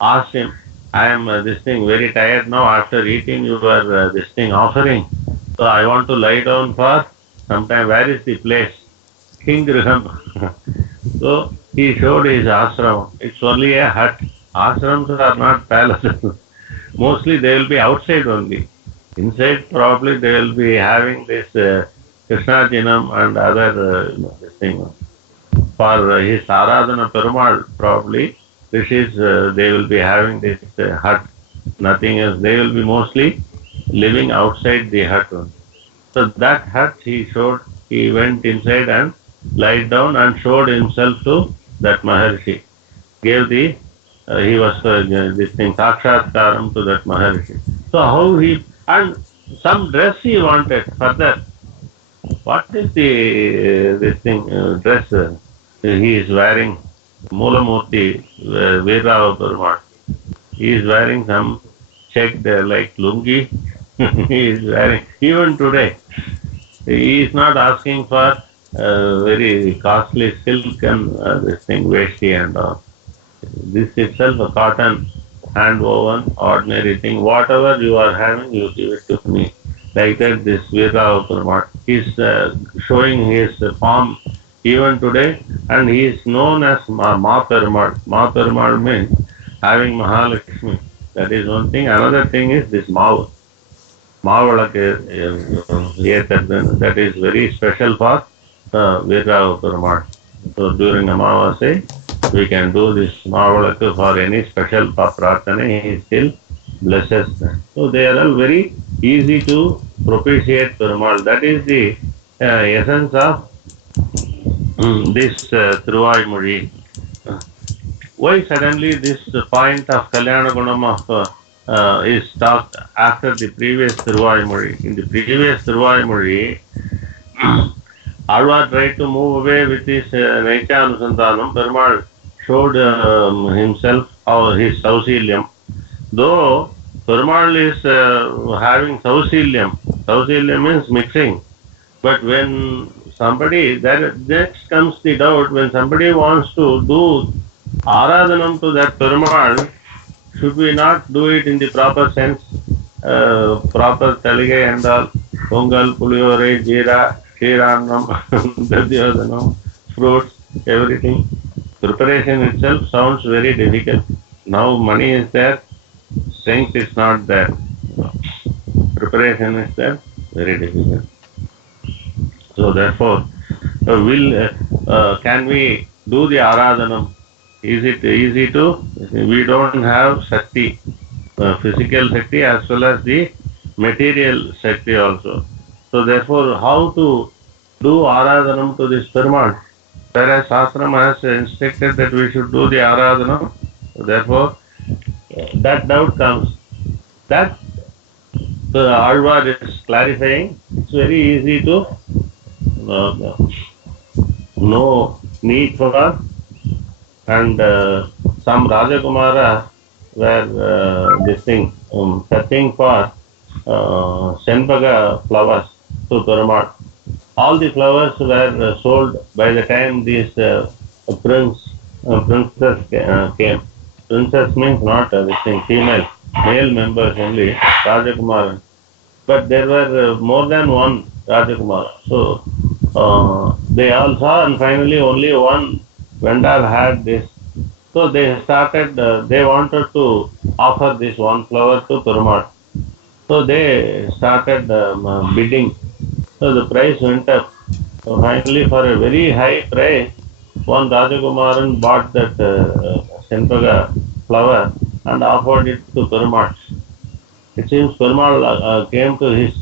asked him, I am this thing very tired now after eating your this thing offering. So I want to lie down for some time. Where is the place? King Griham. So he showed his ashram. It's only a hut. Ashrams are not palaces. Mostly they will be outside only. Inside probably they will be having this Krishna Jinam and other this thing. For his Aradhana Perumal, probably, rishis, they will be having this hut, nothing else. They will be mostly living outside the hut. So that hut he went inside and lied down and showed himself to that Maharishi. Gave he was this thing, Sakshatkaram to that Maharishi. So how and some dress he wanted further. What is this thing, dress he is wearing? Moolamurti, Veerrava Perumal. He is wearing some checked like lungi. He is wearing, even today, he is not asking for very costly silk and this thing, veshti and all. This itself a cotton, hand woven, ordinary thing. Whatever you are having, you give it to me. Like that, this Veerrava Perumal is showing his form even today, and he is known as Ma Perumal. Ma Perumal means having Mahalakshmi. That is one thing. Another thing is this Maavu. Maavalakku, that is very special for Veerrava Perumal. So during Amavasya, we can do this Maavalakku for any special prarthana. He still blesses them. So they are all very easy to propitiate Perumal. That is the essence of this Thiruvaimozhi. Why suddenly this point of Kalyana Gunam of is talked after the previous Thiruvaimozhi? In the previous Thiruvaimozhi, Alvar tried to move away with his Naitya Anusantanam. Perumal showed himself his Sausilyam. Though Perumal is having Sausilyam, Sausilyam means mixing. But when somebody, next comes the doubt, when somebody wants to do Aradhanam to that Perumal, should we not do it in the proper sense? Proper Taligai and all, Pongal, Puliyore, Jeera, Shirannam, Dadyodhanam, fruits, everything. Preparation itself sounds very difficult. Now money is there, strength is not there. Preparation is there, very difficult. So therefore, can we do the Aradhanam? Is it easy to? We don't have Shakti, physical Shakti as well as the material Shakti also. So therefore, how to do Aradhanam to this Perumal? Whereas Shastram has instructed that we should do the Aradhanam. So therefore, that doubt comes. That the Alvar is clarifying. It's very easy to no need for, and some Rajakumara were this thing searching for Senpaga flowers to Perumal. All the flowers were sold by the time this princess came. Princess means not this thing, female, male members only, Rajakumara. But there were more than one Rajakumara. So they all saw, and finally only one vendor had this. So they started, they wanted to offer this one flower to Perumal. So they started bidding. So the price went up. So finally, for a very high price, one Rajakumaran bought that Senpaga flower and offered it to Perumal. It seems Perumal came to his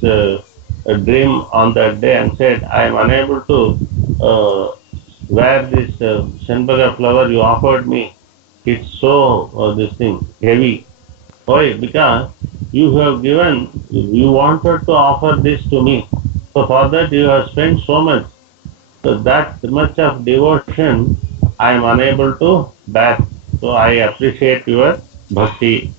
dream on that day and said, I am unable to wear this Senpaga flower you offered me. It's so, this thing, heavy. Why? Because you have given, you wanted to offer this to me. So for that you have spent so much. So that much of devotion I am unable to bear. So I appreciate your bhakti.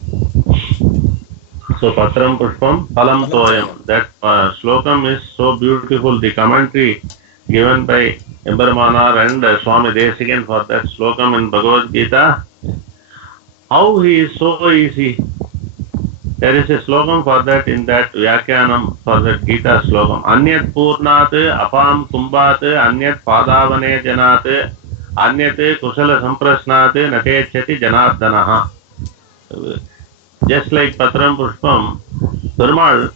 So Patram Pushpam Phalam Toyam. That slokam is so beautiful. The commentary given by Embarmanar and Swami Desikan for that slokam in Bhagavad Gita. How he is so easy. There is a slogan for that in that Vyakyanam for that Gita slogan. Anyat Purnat Apam Kumbhat Anyat Padavane Janat Anyat Kusala Samprasnat Natechati Janardanaha. Just like Patram Pushpam, Perumal,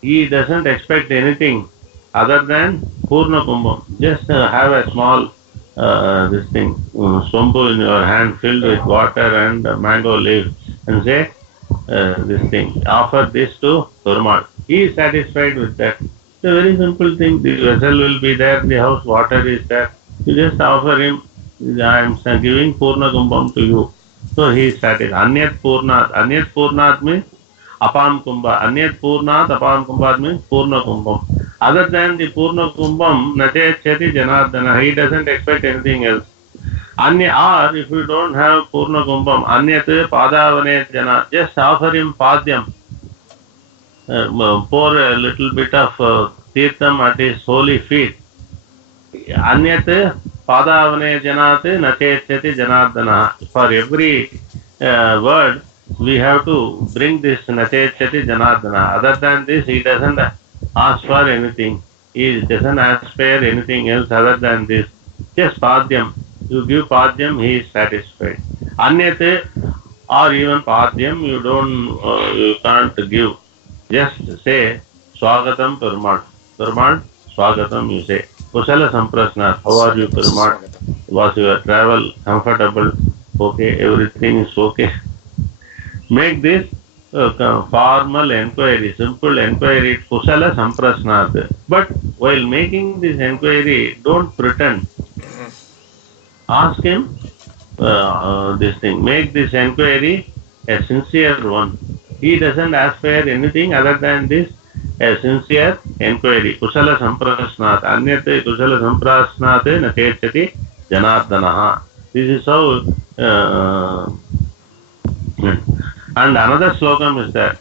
he doesn't expect anything other than Purna Kumbham. Just have a small this thing, sombu in your hand filled with water and mango leaves and say, this thing, offer this to Perumal. He is satisfied with that. It's a very simple thing. The vessel will be there, the house water is there. You just offer him, I am giving Purna Kumbham to you. So he is satisfied. Anyat Purnat. Anyat Purnat means Apam Kumbha. Anyat Purnat, Apam Kumbhat means Purna Kumbham. Other than the Purna Kumbham, Natechati Janardana. He doesn't expect anything else. or if you don't have Purna Kumbham, Anyat Padavane Jana, just offer him Padyam. Pour a little bit of Tirtham at his holy feet. Anyat Padavane Janate Nachechati Janardana. For every word, we have to bring this Nachechati Janardana. Other than this, he doesn't ask for anything. He doesn't ask for anything else other than this. Just Padyam. You give Padyam, he is satisfied. Anyate or even Padyam, you can't give. Just say Swagatam Perumal. Perumal, Swagatam you say. Kusala Samprasna, how are you Perumal? Was your travel comfortable? Okay, everything is okay. Make this formal enquiry, simple enquiry, Kusala Samprasnat. But while making this enquiry, don't pretend. Ask him this thing. Make this enquiry a sincere one. He doesn't ask for anything other than this, a sincere enquiry. Kusala Samprasnat. Anyate Kusala Samprasnat Nachechati Janardanaha. This is how. And another slokam is there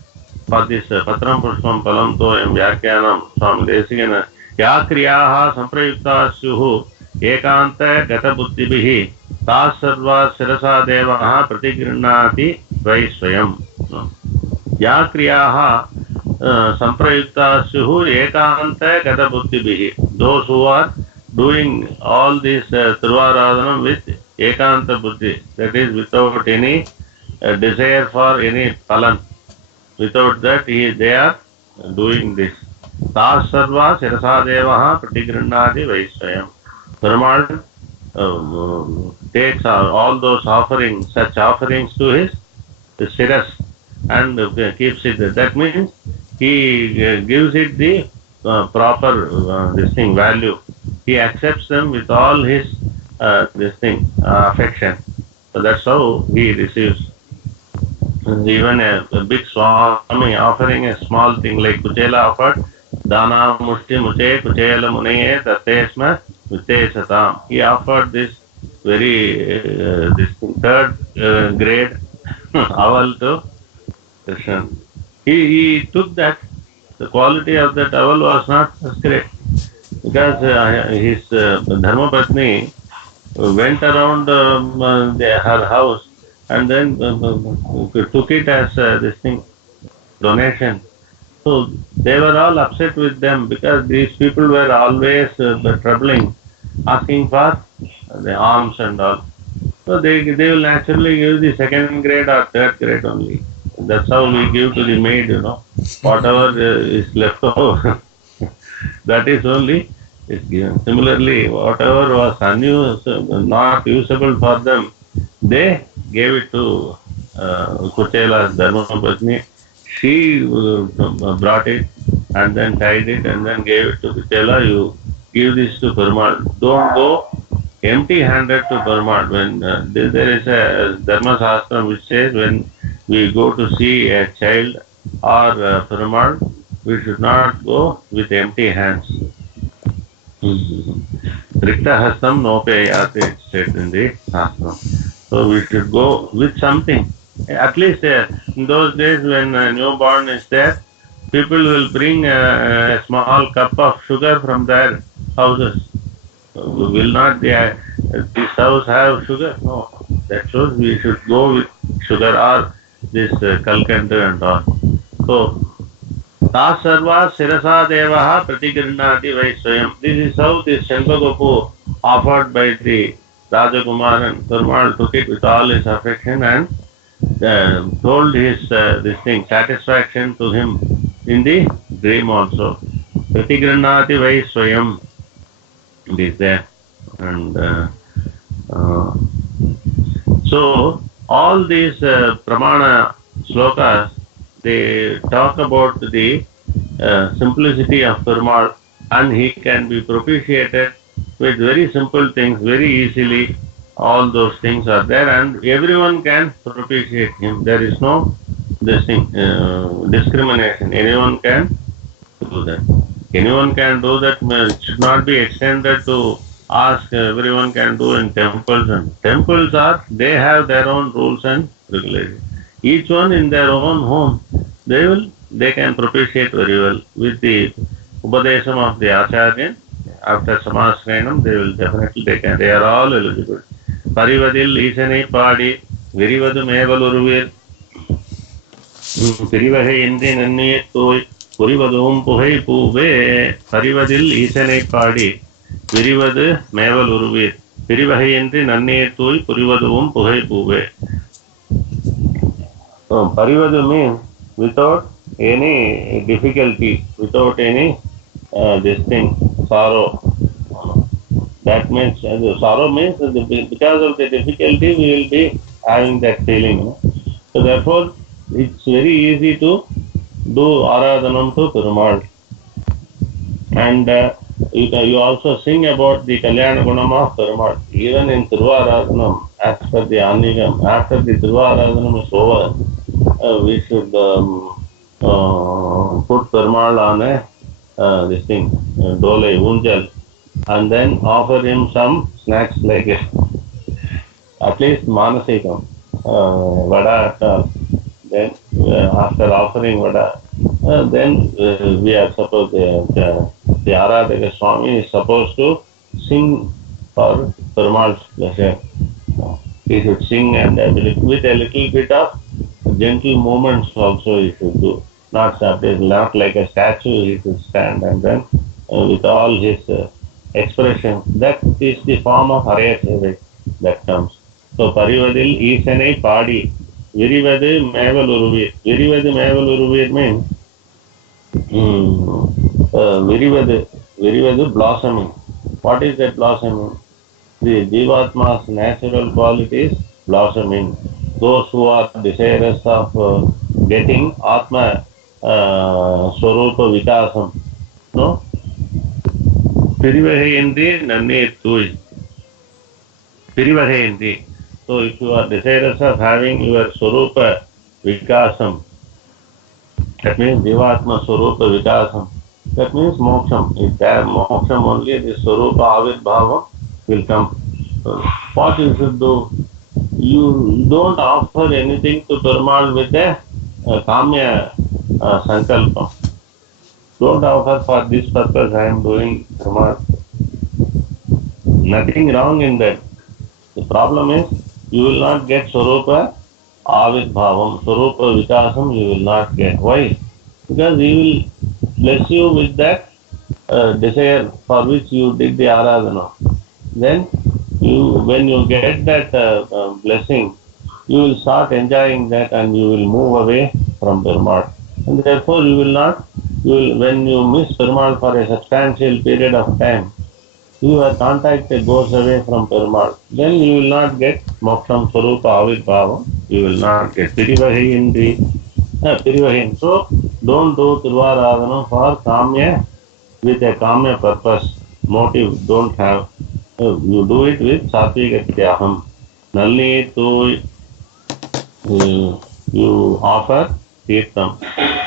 for this Patram Pushpam Palam Toyam Vyakyanam Swami Desikana Ya Kriyaha Samprayukta Syuhu Ekanta Gata Buddhibhihi Tas Sarva Sirasa Devaha Pratigrinati Vaisvayam Ya Kriyaha Samprayukta Syuhu Ekanta Gata Buddhibhihi. Those who are doing all this Thiruvaradhanam with Ekanta Buddhi, that is without any desire for any palan. Without that, they are doing this. Tas sarva sirasa devaha pratigrinati vaisvayam. Perumal takes all those offerings, such offerings to his siras and keeps it. That means he gives it the proper value. He accepts them with all his affection. So that's how he receives. Even a big Swami offering a small thing like Kuchela offered, Dana Mushti Muche Kuchela Munaye Tatesma Muche Satam. He offered this very third grade owl to Krishna. He took that. The quality of that owl was not as great because his Dharmapatni went around her house and then took it as this thing, donation. So they were all upset with them because these people were always troubling, asking for the alms and all. So they will naturally give the second grade or third grade only. That's how we give to the maid, whatever is left over, that is only is given. Similarly, whatever was not usable for them, they gave it to Kuchela's Dharmapatni. She brought it and then tied it and then gave it to Kuchela. You give this to Perumal. Don't go empty-handed to Perumal. When there is a Dharma Shastra which says when we go to see a child or Perumal, we should not go with empty hands. Rikta hastam nopeyate, it's said in the Shastra. So we should go with something. At least in those days when a newborn is there, people will bring a small cup of sugar from their houses. Will not this house have sugar? No. That shows we should go with sugar or this kalkanda and all. So, Tas sarva sirasa devaha pratigrinati vaisvayam. This is how this Shankagopu offered by the Rajakumar and Perumal took it with all his affection and told his satisfaction to him in the dream also. Pratigrinati vaisvayam. It is there. And so all these Pramana slokas, they talk about the simplicity of Perumal, and he can be propitiated with very simple things, very easily. All those things are there, and everyone can propitiate him. There is no discrimination. Anyone can do that. Anyone can do that. It should not be extended to ask everyone can do in temples, and temples they have their own rules and regulations. Each one in their own home, they can propitiate very well with the Upadesham of the Acharya. After Samasranam, they are all eligible. Parivadil Isane Padi, Virivadu Mevaluruvir, Pirivahe Indi Nanni Toy, Purivadum Puhai Puve, Parivadil Isane Padi, Virivadu Mevaluruvir, Pirivahe Indi Nanni Toy, Purivadum Puhai Puve. Parivadu means without any difficulty, without any sorrow. That means sorrow means because of the difficulty we will be having that feeling. So therefore it's very easy to do Aradhanam to Perumal. And you also sing about the Kalyana Gunam of Perumal. Even in Thiruvaradhanam, as per the Anigam, after the Thiruvaradhanam is over, we should put Perumal on this thing, Dole, Unjal, and then offer him some snacks like at least Manasikam, Vada. Then after offering Vada, then we are supposed, the Aradhaka Swami is supposed to sing for Perumal's pleasure. He should sing and with a little bit of gentle movements also he should do. Not like a statue he should stand, and then with all his expression. That is the form of Hare Seva that comes. So Parivadil Isane Padi, Virivadu Mevaluruvir. Virivadu Mevaluruvir means Virivadu blossoming. What is that blossoming? The Jivatma's natural quality is blossoming. Those who are desirous of getting Atma Swarupa Vikasam, no? Pirivahendi Nanne Tui. Pirivahendi. So if you are desirous of having your Swarupa Vikasam, that means Jivatma Swarupa Vikasam, that means Moksham. If there Moksham only, the Swarupa Avirbhava will come. So what you should do? You don't offer anything to Perumal with a Kamya Sankalpa. Don't offer for this purpose I am doing Perumal. Nothing wrong in that. The problem is you will not get Swarupa Avirbhavam, Swarupa Vikasam you will not get. Why? Because he will bless you with that desire for which you did the Aradhana. Then when you get that blessing, you will start enjoying that and you will move away from Perumal. And therefore when you miss Perumal for a substantial period of time, your contact goes away from Perumal. Then you will not get Moksham Swarupa Avirbhava. You will not get Pirivahin. So don't do Thiruvaradhanam for Kamya, with a Kamya purpose. Motive don't have. You do it with Satvika Tyaham. Nalni to you offer Tirtham.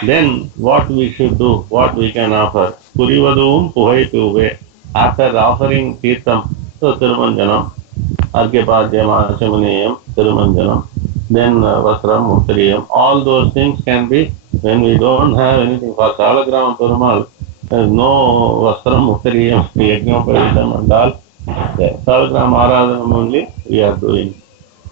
Then what we should do, what we can offer? Purivadum Puhai Puve. After offering Tirtham, so Thirumanjanam, Argyapadyam, Asamaneyam, Thirumanjanam, then Vasram, Uttariyam, all those things can be, when we don't have anything for Salagram Perumal, there is no Vasram, Uttariyam, Yajnapavitam and all. Salagram Aradhanam only we are doing.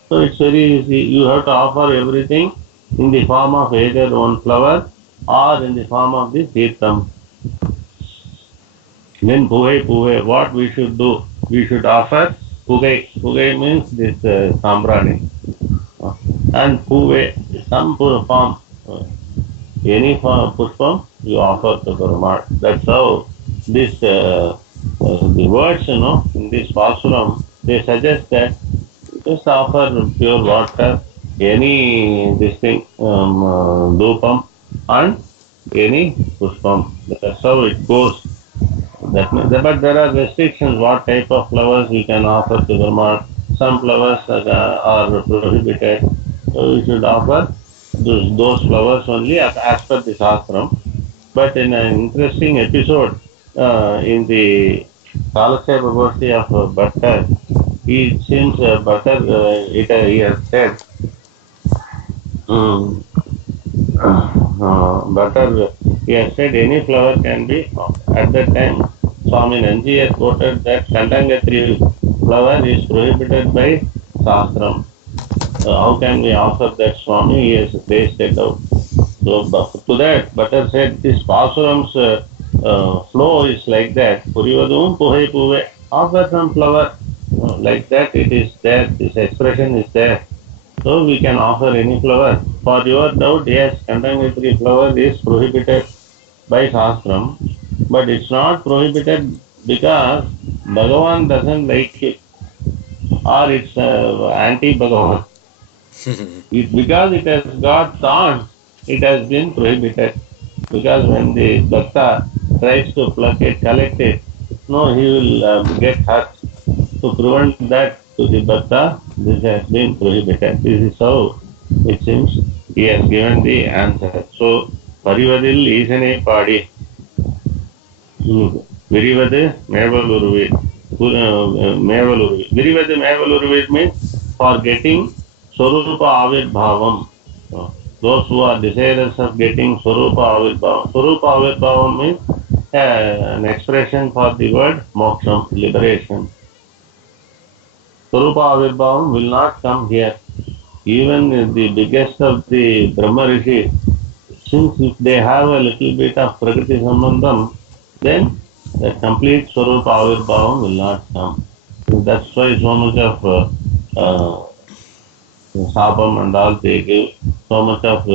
So it's very easy. You have to offer everything in the form of either one flower or in the form of the Tirtham. Then Pugai, what we should do? We should offer Pugai. Pugai means this Sambrani. And Pugai, some form, any form Pushpam you offer to Perumal. That's how this, the words, in this Pasuram, they suggest that just offer pure water, any this thing, Dupam, and any Pushpam. That's how it goes. But there are restrictions what type of flowers we can offer to Perumal. Some flowers are prohibited. So we should offer those flowers only as per the Shastram. But in an interesting episode in the Kalasya of butter. He seems butter, he has said, um, butter, he has said any flower can be, at that time, Swami Nanji has quoted that Kandangatri flower is prohibited by Shastram. How can we offer that Swami? He has traced it out. So to that, Butter said this Pasuram's flow is like that. Purivadum puhe puve. Offer some flower. Like that it is there. This expression is there. So we can offer any flower. For your doubt, yes, Kandangatri flower is prohibited by Shastram. But it's not prohibited because Bhagavan doesn't like it. Or it's anti-Bhagavan. Because it has got thorns, it has been prohibited. Because when the Bhakta tries to pluck it, collect it, no, he will get hurt. To prevent that to the Bhakta, this has been prohibited. This is how it seems he has given the answer. So, Parivadil Isane Padi, Virivadu Mevalurvi. Virivadu Mevalurvi means for getting Swarupa Avirbhavam. Those who are desirous of getting Swarupa Avirbhavam. Swarupa Avirbhavam means an expression for the word moksham, liberation. Swarupa Avirbhavam will not come here. Even the biggest of the Brahma Rishi, since if they have a little bit of Prakriti Sambandham, then the complete Swarupa Avirbhavam will not come. That's why so much of Sabam and all they give, so much of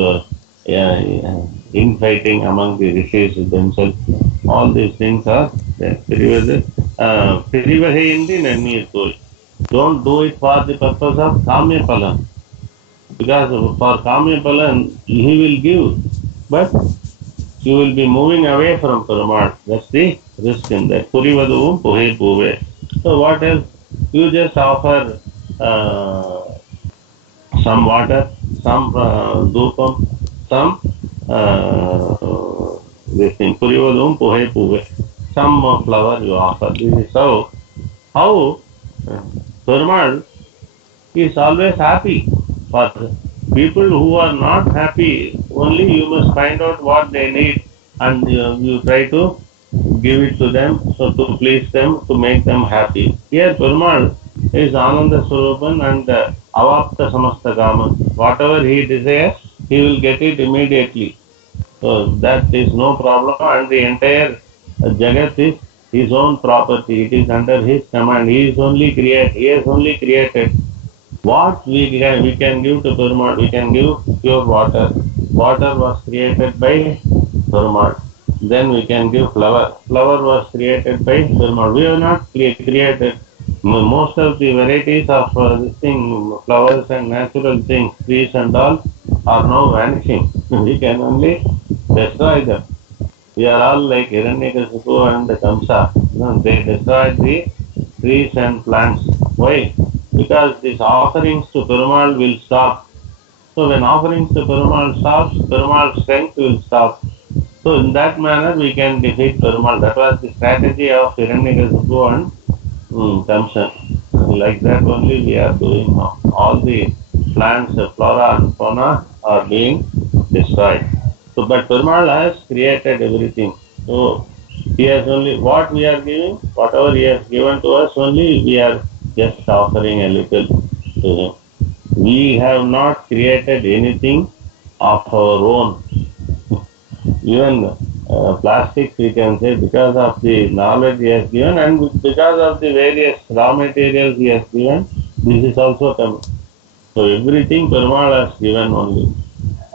infighting among the rishis themselves. All these things are there. Pirivahayindi Nanniyatul. Don't do it for the purpose of Kamya Palan. Because for Kamya Palan, he will give, but you will be moving away from Perumal. That's the risk in that. Purivaduvum puhe puve. So what else? You just offer some water, some dhupam, some this thing. Purivaduvum puhe puve. Some flower you offer. This is how Perumal is always happy. For people who are not happy, only you must find out what they need and you try to give it to them, so to please them, to make them happy. Here Perumal is Ananda Swarupan and Avapta Samasta Kaman. Whatever he desires, he will get it immediately. So that is no problem, and the entire Jagat is his own property. It is under his command. He has only created. What we can give to Perumal? We can give pure water. Water was created by Perumal. Then we can give flower. Flower was created by Perumal. We have not created. Most of the varieties of this thing, flowers and natural things, trees and all, are now vanishing. We can only destroy them. We are all like Hiranyakasipu and Kamsa. They destroyed the trees and plants. Why? Because these offerings to Perumal will stop. So when offerings to Perumal stops, Perumal's strength will stop. So in that manner we can defeat Perumal. That was the strategy of Hiranyakasipu and Kamsa. Like that only we are doing now. All the plants, flora and fauna are being destroyed. So but Perumal has created everything. So he has only what we are giving, whatever he has given to us, only we are just offering a little to him. We have not created anything of our own. Even plastics, we can say, because of the knowledge he has given and because of the various raw materials he has given, this is also coming. So everything Perumal has given only.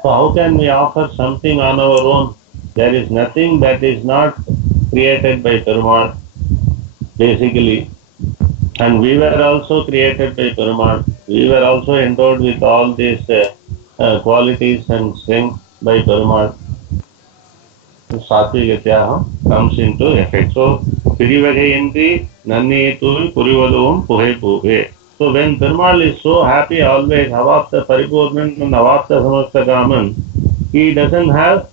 So how can we offer something on our own? There is nothing that is not created by Perumal, basically. And we were also created by Perumal. We were also endowed with all these qualities and strength by Perumal. Satvigatyaha comes into effect. So, Pirivagayindri Nanniyatul Purivaduvum Puhe Puhe. So when Perumal is so happy always, Avapta Paripurnan and Avapta Samasta Kaman, he doesn't have,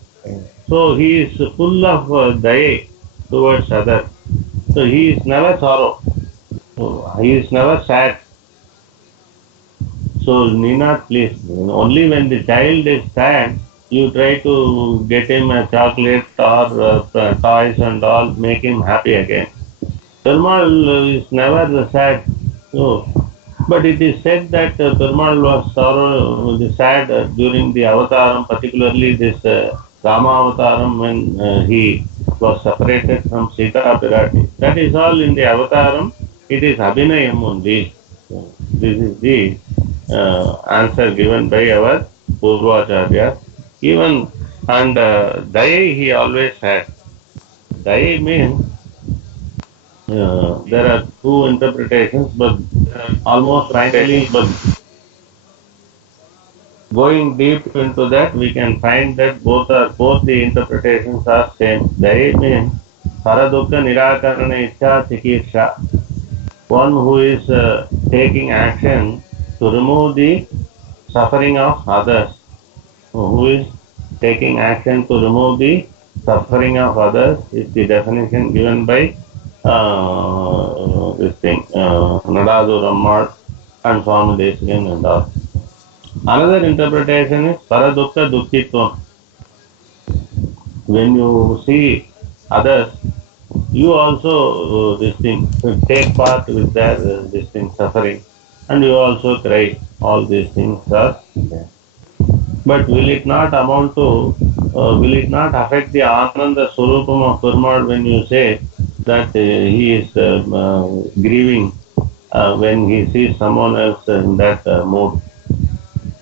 so he is full of daya towards others. So he is never sorrow. So he is never sad. So need not please. Only when the child is sad, you try to get him a chocolate or toys and all, make him happy again. Perumal is never sad. So, but it is said that Perumal was sad during the avataram, particularly this Rama avataram when he was separated from Sita Pirati. That is all in the avataram. It is Abhinayam only. So, this is the answer given by our Purvacharya. Even and Daya he always had. Daya means there are two interpretations, but almost finally, but going deep into that, we can find that both the interpretations are same. Daya means paradukka nirakarana ichha chikirsha. One who is taking action to remove the suffering of others. Who is taking action to remove the suffering of others is the definition given by this thing, Nadadu Rammal and Swami Desikan and all. Another interpretation is Paradukka Dukkitvam. When you see others, you also take part with their suffering, and you also cry. All these things are there. But will it not amount to, will it not affect the Ananda Swarupam of Perumal when you say that he is grieving when he sees someone else in that mood?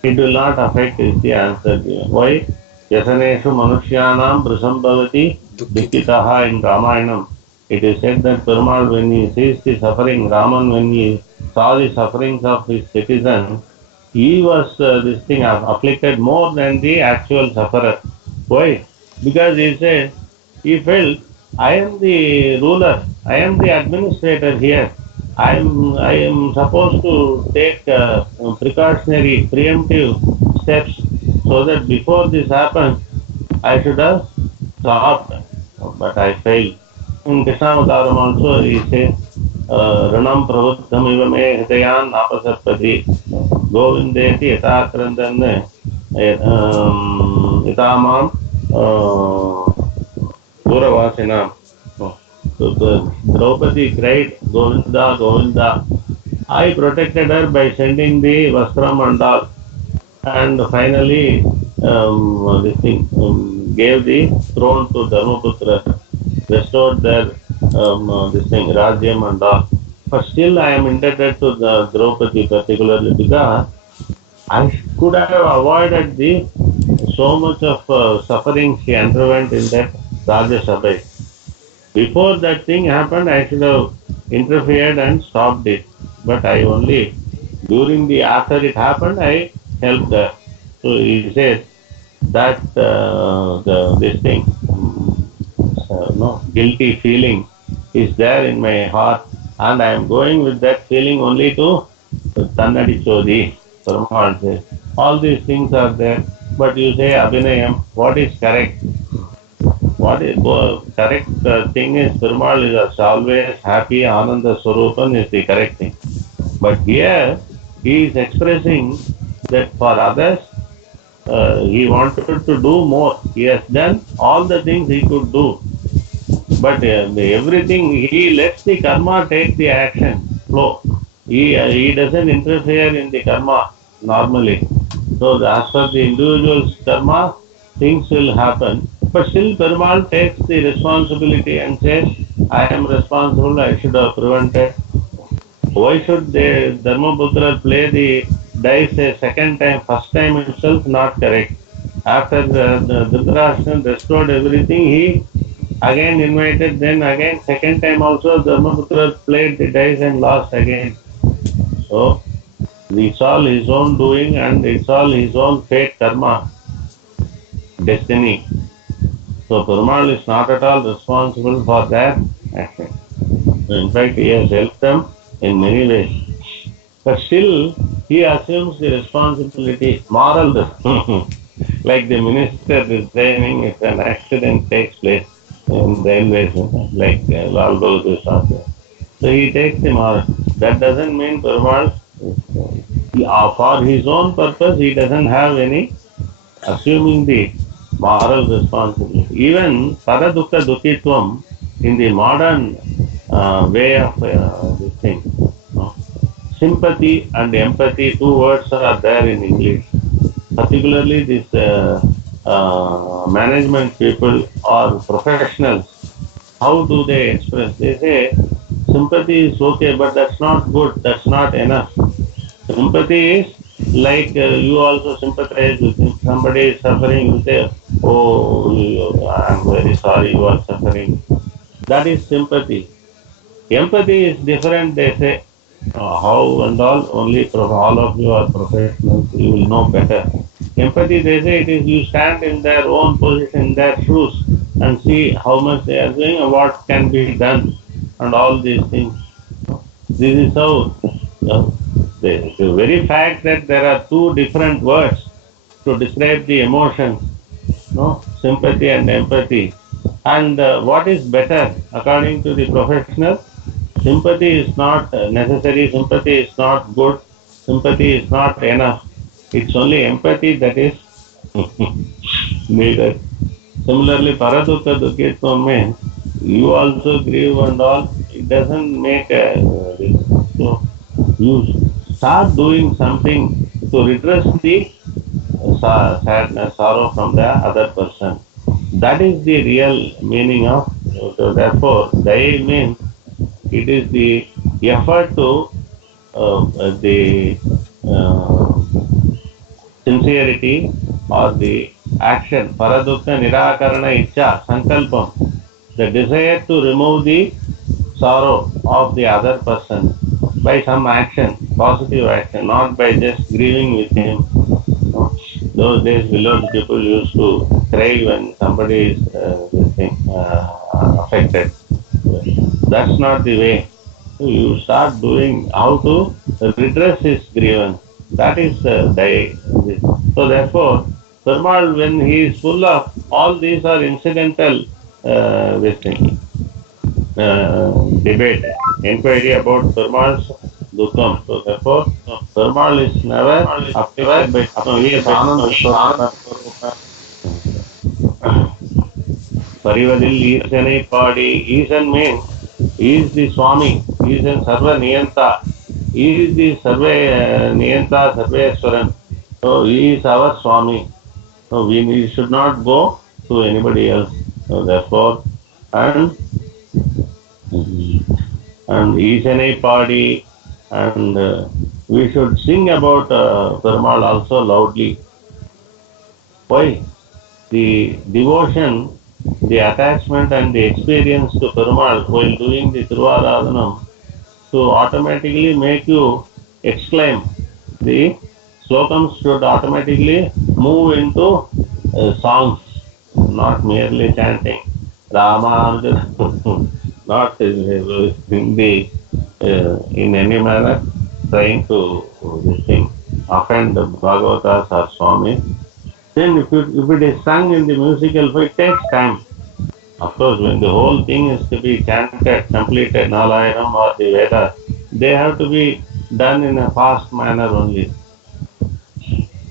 It will not affect is the answer given. Why? Yasaneshu Manushyanam Prasambhavati Dukkitaha in Ramayanam. It is said that Perumal, when he sees the suffering, Raman, when he saw the sufferings of his citizens, he was afflicted more than the actual sufferer. Why? Because he said, he felt, I am the ruler, I am the administrator here. I am supposed to take precautionary, preemptive steps so that before this happens, I should have stopped, but I failed. In Krishnavataram also he says, Ranam Pravaddham iva me hridayan napasarpati Govindeti yatakrandana yatamam Duravasinam. So Draupadi cried, Govinda, Govinda. I protected her by sending the Vastram and all. And finally, gave the throne to Dharmaputra, restored their Rajyam and all. But still I am indebted to the Draupadi particularly because I could have avoided so much of suffering she underwent in that Rajya Sabha. Before that thing happened, I should have interfered and stopped it. But I only, after it happened, I helped her. So he says that guilty feeling is there in my heart, and I am going with that feeling only to Tannadi Chodi. Perumal says, all these things are there, but you say Abhinayam, what is correct? What is correct thing is Perumal is always happy, Ananda Swarupan is the correct thing. But here he is expressing that for others he wanted to do more. He has done all the things he could do. But everything, he lets the karma take the action, flow. He doesn't interfere in the karma normally. So as per the individual's karma, things will happen. But still Perumal takes the responsibility and says, I am responsible, I should have prevented. Why should the Dharmaputra play the dice a second time? First time itself not correct. After the Dhritarashtra restored everything, he again invited, then again second time also Dharmaputra played the dice and lost again. So it's all his own doing and it's all his own fate, karma, destiny. So Perumal is not at all responsible for their action. In fact, he has helped them in many ways. But still, he assumes the responsibility, moral, like the minister is saying if an accident takes place. in railways, like Lal Bahadur Shastri. So he takes him out. That doesn't mean Perumal, for his own purpose, he doesn't have any assuming the moral responsibility. Even Paradukka Dukitvam in the modern way of this thing, no? Sympathy and empathy, two words are there in English. Particularly these management people or professionals, how do they express? They say sympathy is okay, but that's not good, that's not enough. Sympathy is like you also sympathize with him. Somebody is suffering, you say, oh, I'm very sorry you are suffering. That is sympathy. Empathy is different, they say. How and all, only all of you are professionals, you will know better. Empathy, they say, it is you stand in their own position, in their shoes, and see how much they are doing and what can be done, and all these things. This is how the very fact that there are two different words to describe the emotions, no, sympathy and empathy. And what is better according to the professional? Sympathy is not necessary, sympathy is not good, sympathy is not enough. It's only empathy that is needed. Similarly, Paradukka Dukkitvam means you also grieve and all, it doesn't make a so you start doing something to redress the sadness, sorrow from the other person. That is the real meaning of. So therefore, Daya means it is the effort to the sincerity or the action. Paradukka Nirakarana Icha Sankalpam. The desire to remove the sorrow of the other person by some action, positive action, not by just grieving with him. Those days, village people used to cry when somebody is affected. That's not the way. You start doing how to redress his grievance. That is so therefore, Perumal, when he is full of all these are incidental this thing. Debate, inquiry about Perumal's Dukkam. So therefore, Perumal is never affected by he is Ananda Swarupa. Parivadil Isane Padi. Isan means he is the Swami, he is in Sarva Niyanta, he is the Sarva Niyanta, Sarveswaran. So he is our Swami. So we should not go to anybody else. So therefore, and Isane Padi, and we should sing about Perumal also loudly. Why? The devotion, the attachment and the experience to Perumal while doing the Tiruvaradhanam to automatically make you exclaim. The slokams should automatically move into songs, not merely chanting. Ramanuja, not in any manner trying to this thing, offend Bhagavatas or Swami. Then if it is sung in the musical way, it takes time. Of course, when the whole thing is to be chanted, completed, Nalayanam or the Vedas, they have to be done in a fast manner only.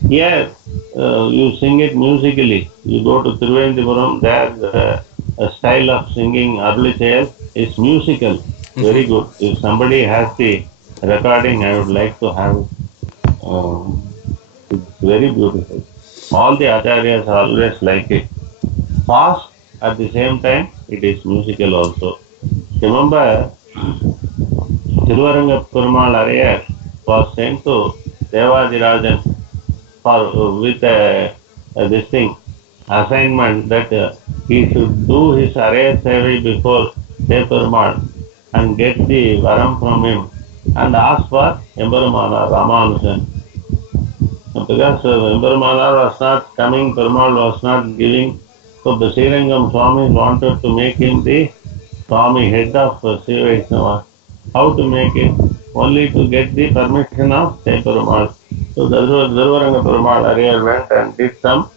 Here, you sing it musically. You go to Thiruvananthapuram, there a style of singing Aruli is musical. Very good. If somebody has the recording, I would like to have it. It's very beautiful. All the acharyas always like it. Fast, at the same time, it is musical also. Remember, Thiruvaranga Perumal Arayar was sent to Devadirajan with this thing, assignment that he should do his Arayar Sevai before Perumal and get the varam from him and ask for Emperumana Ramanujan. Because Emperumana was not coming, Perumal was not giving. So the Srirangam Swami wanted to make him the Swami, head of Sri Vaishnava. How to make it? Only to get the permission of Perumal. So Dhruvaranga Perumal Arayar went and did some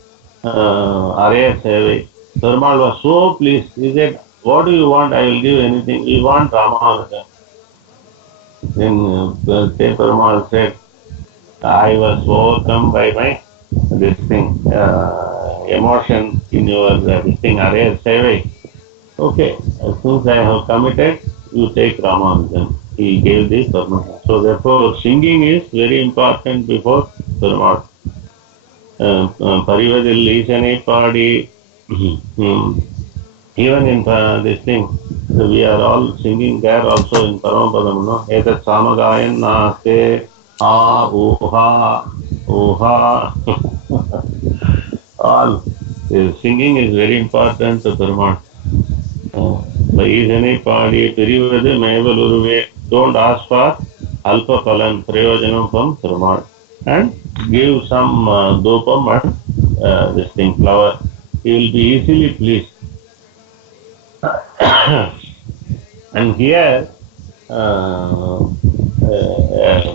Arayar Sevai. Perumal was so pleased. He said, "What do you want? I will give anything. We want Ramanujan." Then Perumal said, "I was overcome by my this thing, emotion in your this thing, Arey Sevai. Okay, as soon as I have committed, you take Ramanujan." He gave this permission. So therefore, singing is very important before Perumal. Parivadil Isane Padi, even in this thing, so we are all singing there also in Paramapadam, no? Etat Samagayan Naste, Uha, Uha. All singing is very important to Perumal. Isane Padi, Pirivadu Mevaluruve, don't ask for Alpa Palan, Prayojanam from Perumal. And give some dopam and this thing, flower. He will be easily pleased. And here,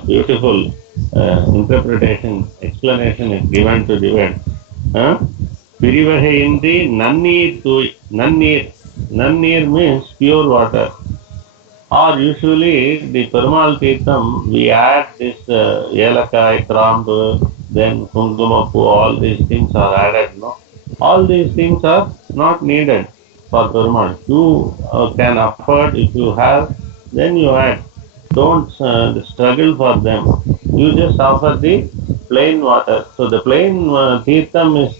beautiful interpretation, explanation is given to the word. Pirivahayindi Nannir Tui. Nannir means pure water. Or usually the Perumal Tirtham, we add this Yelakai, Krambu, then Kungumapu, all these things are added. No? All these things are not needed for Perumal. You can afford, if you have, then you add. Don't struggle for them. You just offer the plain water. So the plain Tirtham is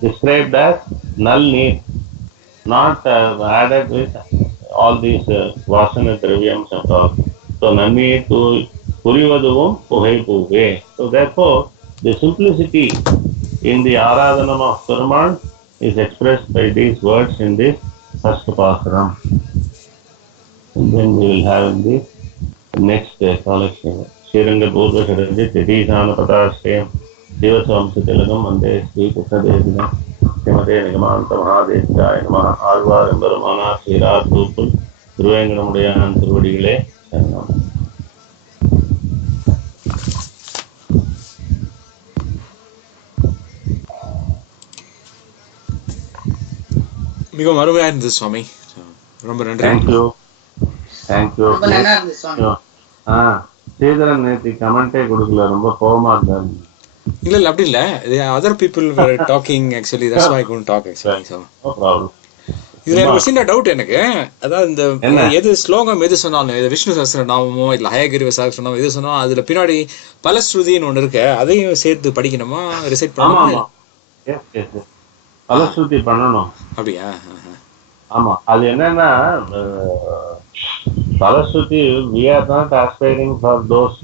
described as Nal Neer, not added with all these Vasana Dravyams and all. So Nani to Purivaduvum Puhai Puhe. So therefore, the simplicity in the Aradhanam of Perumal is expressed by these words in this first Pasaram. And then we will have in the next collection. Shiranga Purva Shadaji, Tidisana Patashayam, Devaswamsa Tilagam, and the Sri Krishna Devinam. Srimate Nigamanta Mahadeshaya Namaha. Alvar Embarumana Srirat Thupul Thiruvengadamudaiyan Thiruvadigalе Saranam. மிகவும் அருமையா இருந்தது சுவாமி. ரொம்ப நன்றி. Thank you. Thank you. ரொம்ப நல்லா இருந்தது சுவாமி. ஸ்ரீதரன் நேற்று கமெண்டே கொடுக்கல, ரொம்ப கோபமா இருந்தாரு. இல்ல அப்படி இல்ல, other people were talking actually, that's why I couldn't talk actually. So No problem. இதுல எனக்கு ஒரு சின்ன டவுட். எனக்கு அதாவது இந்த எது ஸ்லோகம் எது சொன்னாலும், இது விஷ்ணு சஹஸ்ரநாமமோ இல்ல ஹயகிரி சஹஸ்ரநாமம் எது சொன்னாலும் அதுல பின்னாடி பலஸ்ருதின்னு ஒண்ணு இருக்கு, அதையும் சேர்த்து படிக்கணுமா, ரிசைட் பண்ணணுமா? பலஸ்ருதி பண்ணணும். அப்படியா? ஆமா, அது என்னன்னா பலஸ்ருதி we are not aspiring for those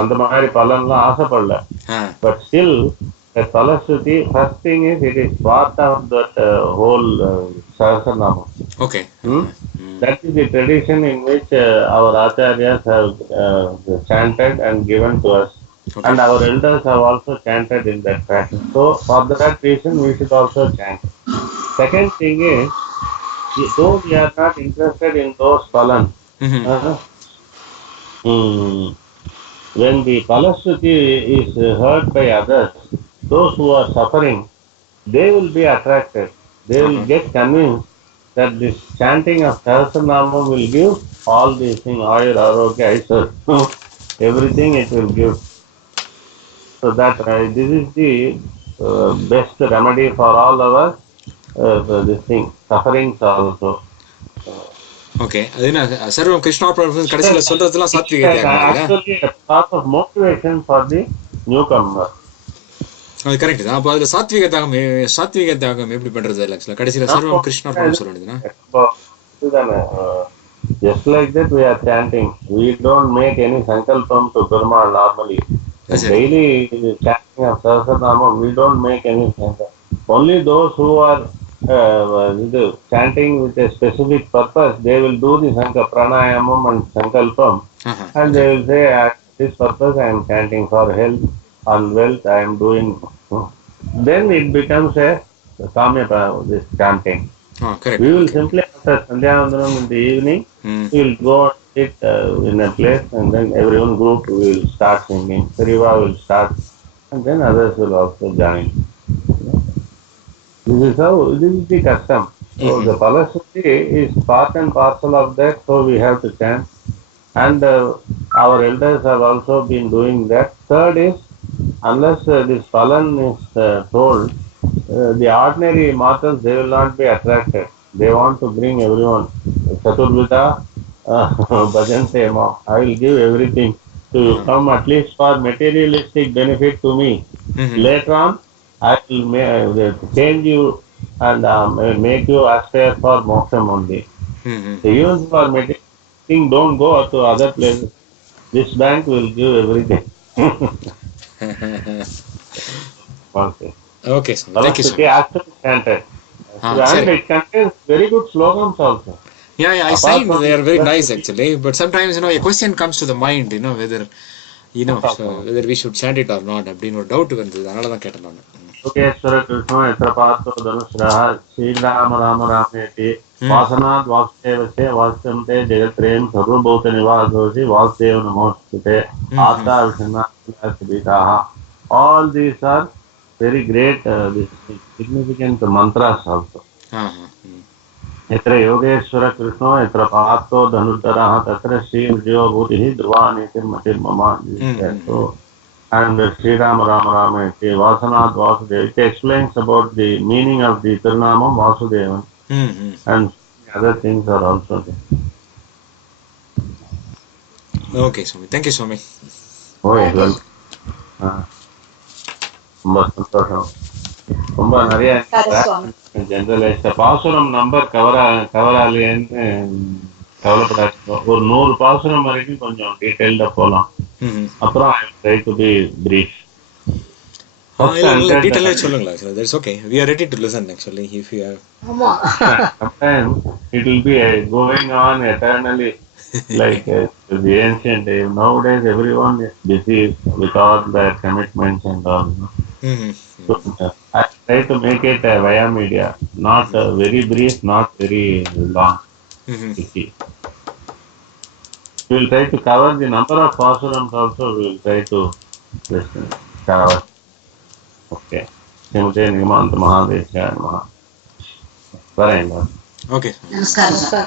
அந்த மாதிரி பலன்லாம் ஆசைப்படல. But still the Palashruti, first thing is it is part of that whole Sahasranama. Okay. That is the tradition in which our Acharyas have chanted and given to us. Okay. And our elders have also chanted in that fashion. So for that reason we should also chant. Second thing is, though we are not interested in those Palan, when the Palashruti is heard by others, those who are suffering, they will be attracted. They will get convinced that this chanting of Sahasranama will give all these things, Ayur, Arogya, Aishwarya, everything it will give. So that this is the best remedy for all our this thing, sufferings also. Okay. அது என்ன சர்வம் கிருஷ்ணார்ப்பணம் கடைசில சொல்றதெல்லாம் சாத்விக தியாகம். Actually a part of motivation for the newcomer. அது correct தான். அப்ப அதுல சாத்விக தியாகம் எப்படி பண்றது? ஆக்சுவலா கடைசில சர்வம் கிருஷ்ணார்ப்பணம் சொல்ல வேண்டியதுனா, just like that we are chanting. We don't make any sankalpam to Perumal normally. Daily chanting of Sahasranama, we don't make any sankalpam. Only those who are chanting with a specific purpose, they will do the pranayamam and sankalpam, and they will say, this purpose I am chanting, for health and wealth I am doing. Then it becomes a kamya, this chanting. Correct. We will simply after Sandhyavandanam in the evening, we will go and sit in a place, and then everyone group will start singing. Pariva will start, and then others will also join. This is the custom. So the Palashruti is part and parcel of that, so we have to chant. And our elders have also been doing that. Third is, unless this Palan is told, the ordinary mortals, they will not be attracted. They want to bring everyone. Chaturvida, Bhajan Tema, I will give everything to you. Come at least for materialistic benefit to me. Later on, I will change you and make you aspire for moksham only. The even for material thing, don't go to other places. This bank will give everything. Okay. Okay, Swami. Thank you so Palashruti much. actually chanted. And Sorry. it contains very good slogans also. Yeah, I Apart signed. from They are very nice Palashruti, actually. But sometimes, a question comes to the mind, whether, so whether we should chant it or not. அப்படின்னு ஒரு doubt வந்தது, அதனால தான் கேட்டேன் நான். योगेश्वर कृष्णो यत्र पार्थो धनुषः श्रीराम राम रामेति वासनात् वासुदेवस्य वास्यन्ते जगत्त्रयं सर्वभूतनिवासोऽसि वासुदेव नमोऽस्तुते आत्मा विष्णुनाथः. All these are very great significant mantras also. यत्र योगेश्वर कृष्णो यत्र पार्थो धनुर्धरः तत्र श्रीर्जयो भूतिः ध्रुवानीतिर्मतिर्मम. So, and Sri Rama Rama Rama, Vasanad Vasudeva. It explains about the meaning of the Tirunamam Vasudeva. And other things are also there. Okay, Swami. Thank you, Swami. Oh, well. ரொம்ப சந்தோஷம். ரொம்ப நிறைய generalise பாசுரம் number cover ஆகலையேன்னு கவலைப்படாது. ஒரு 100 பாசுரம் வரைக்கும் கொஞ்சம் டீடைல்டா போலாம். அப்புறம் I try to be brief. டீடைலா சொல்லுங்களா? That's okay. We are ready to listen actually if you have. Sometimes it will be going on eternally like the ancient days. Nowadays everyone is busy with all their commitments and all. So, I try to make it via media, not very brief, not very long. We will try to cover the number of pasurams also. We will try to listen, cover. Okay. Srimate Nimanta Mahadeshaya Namaha. Very nice. Okay. Namaskar. Namaskar.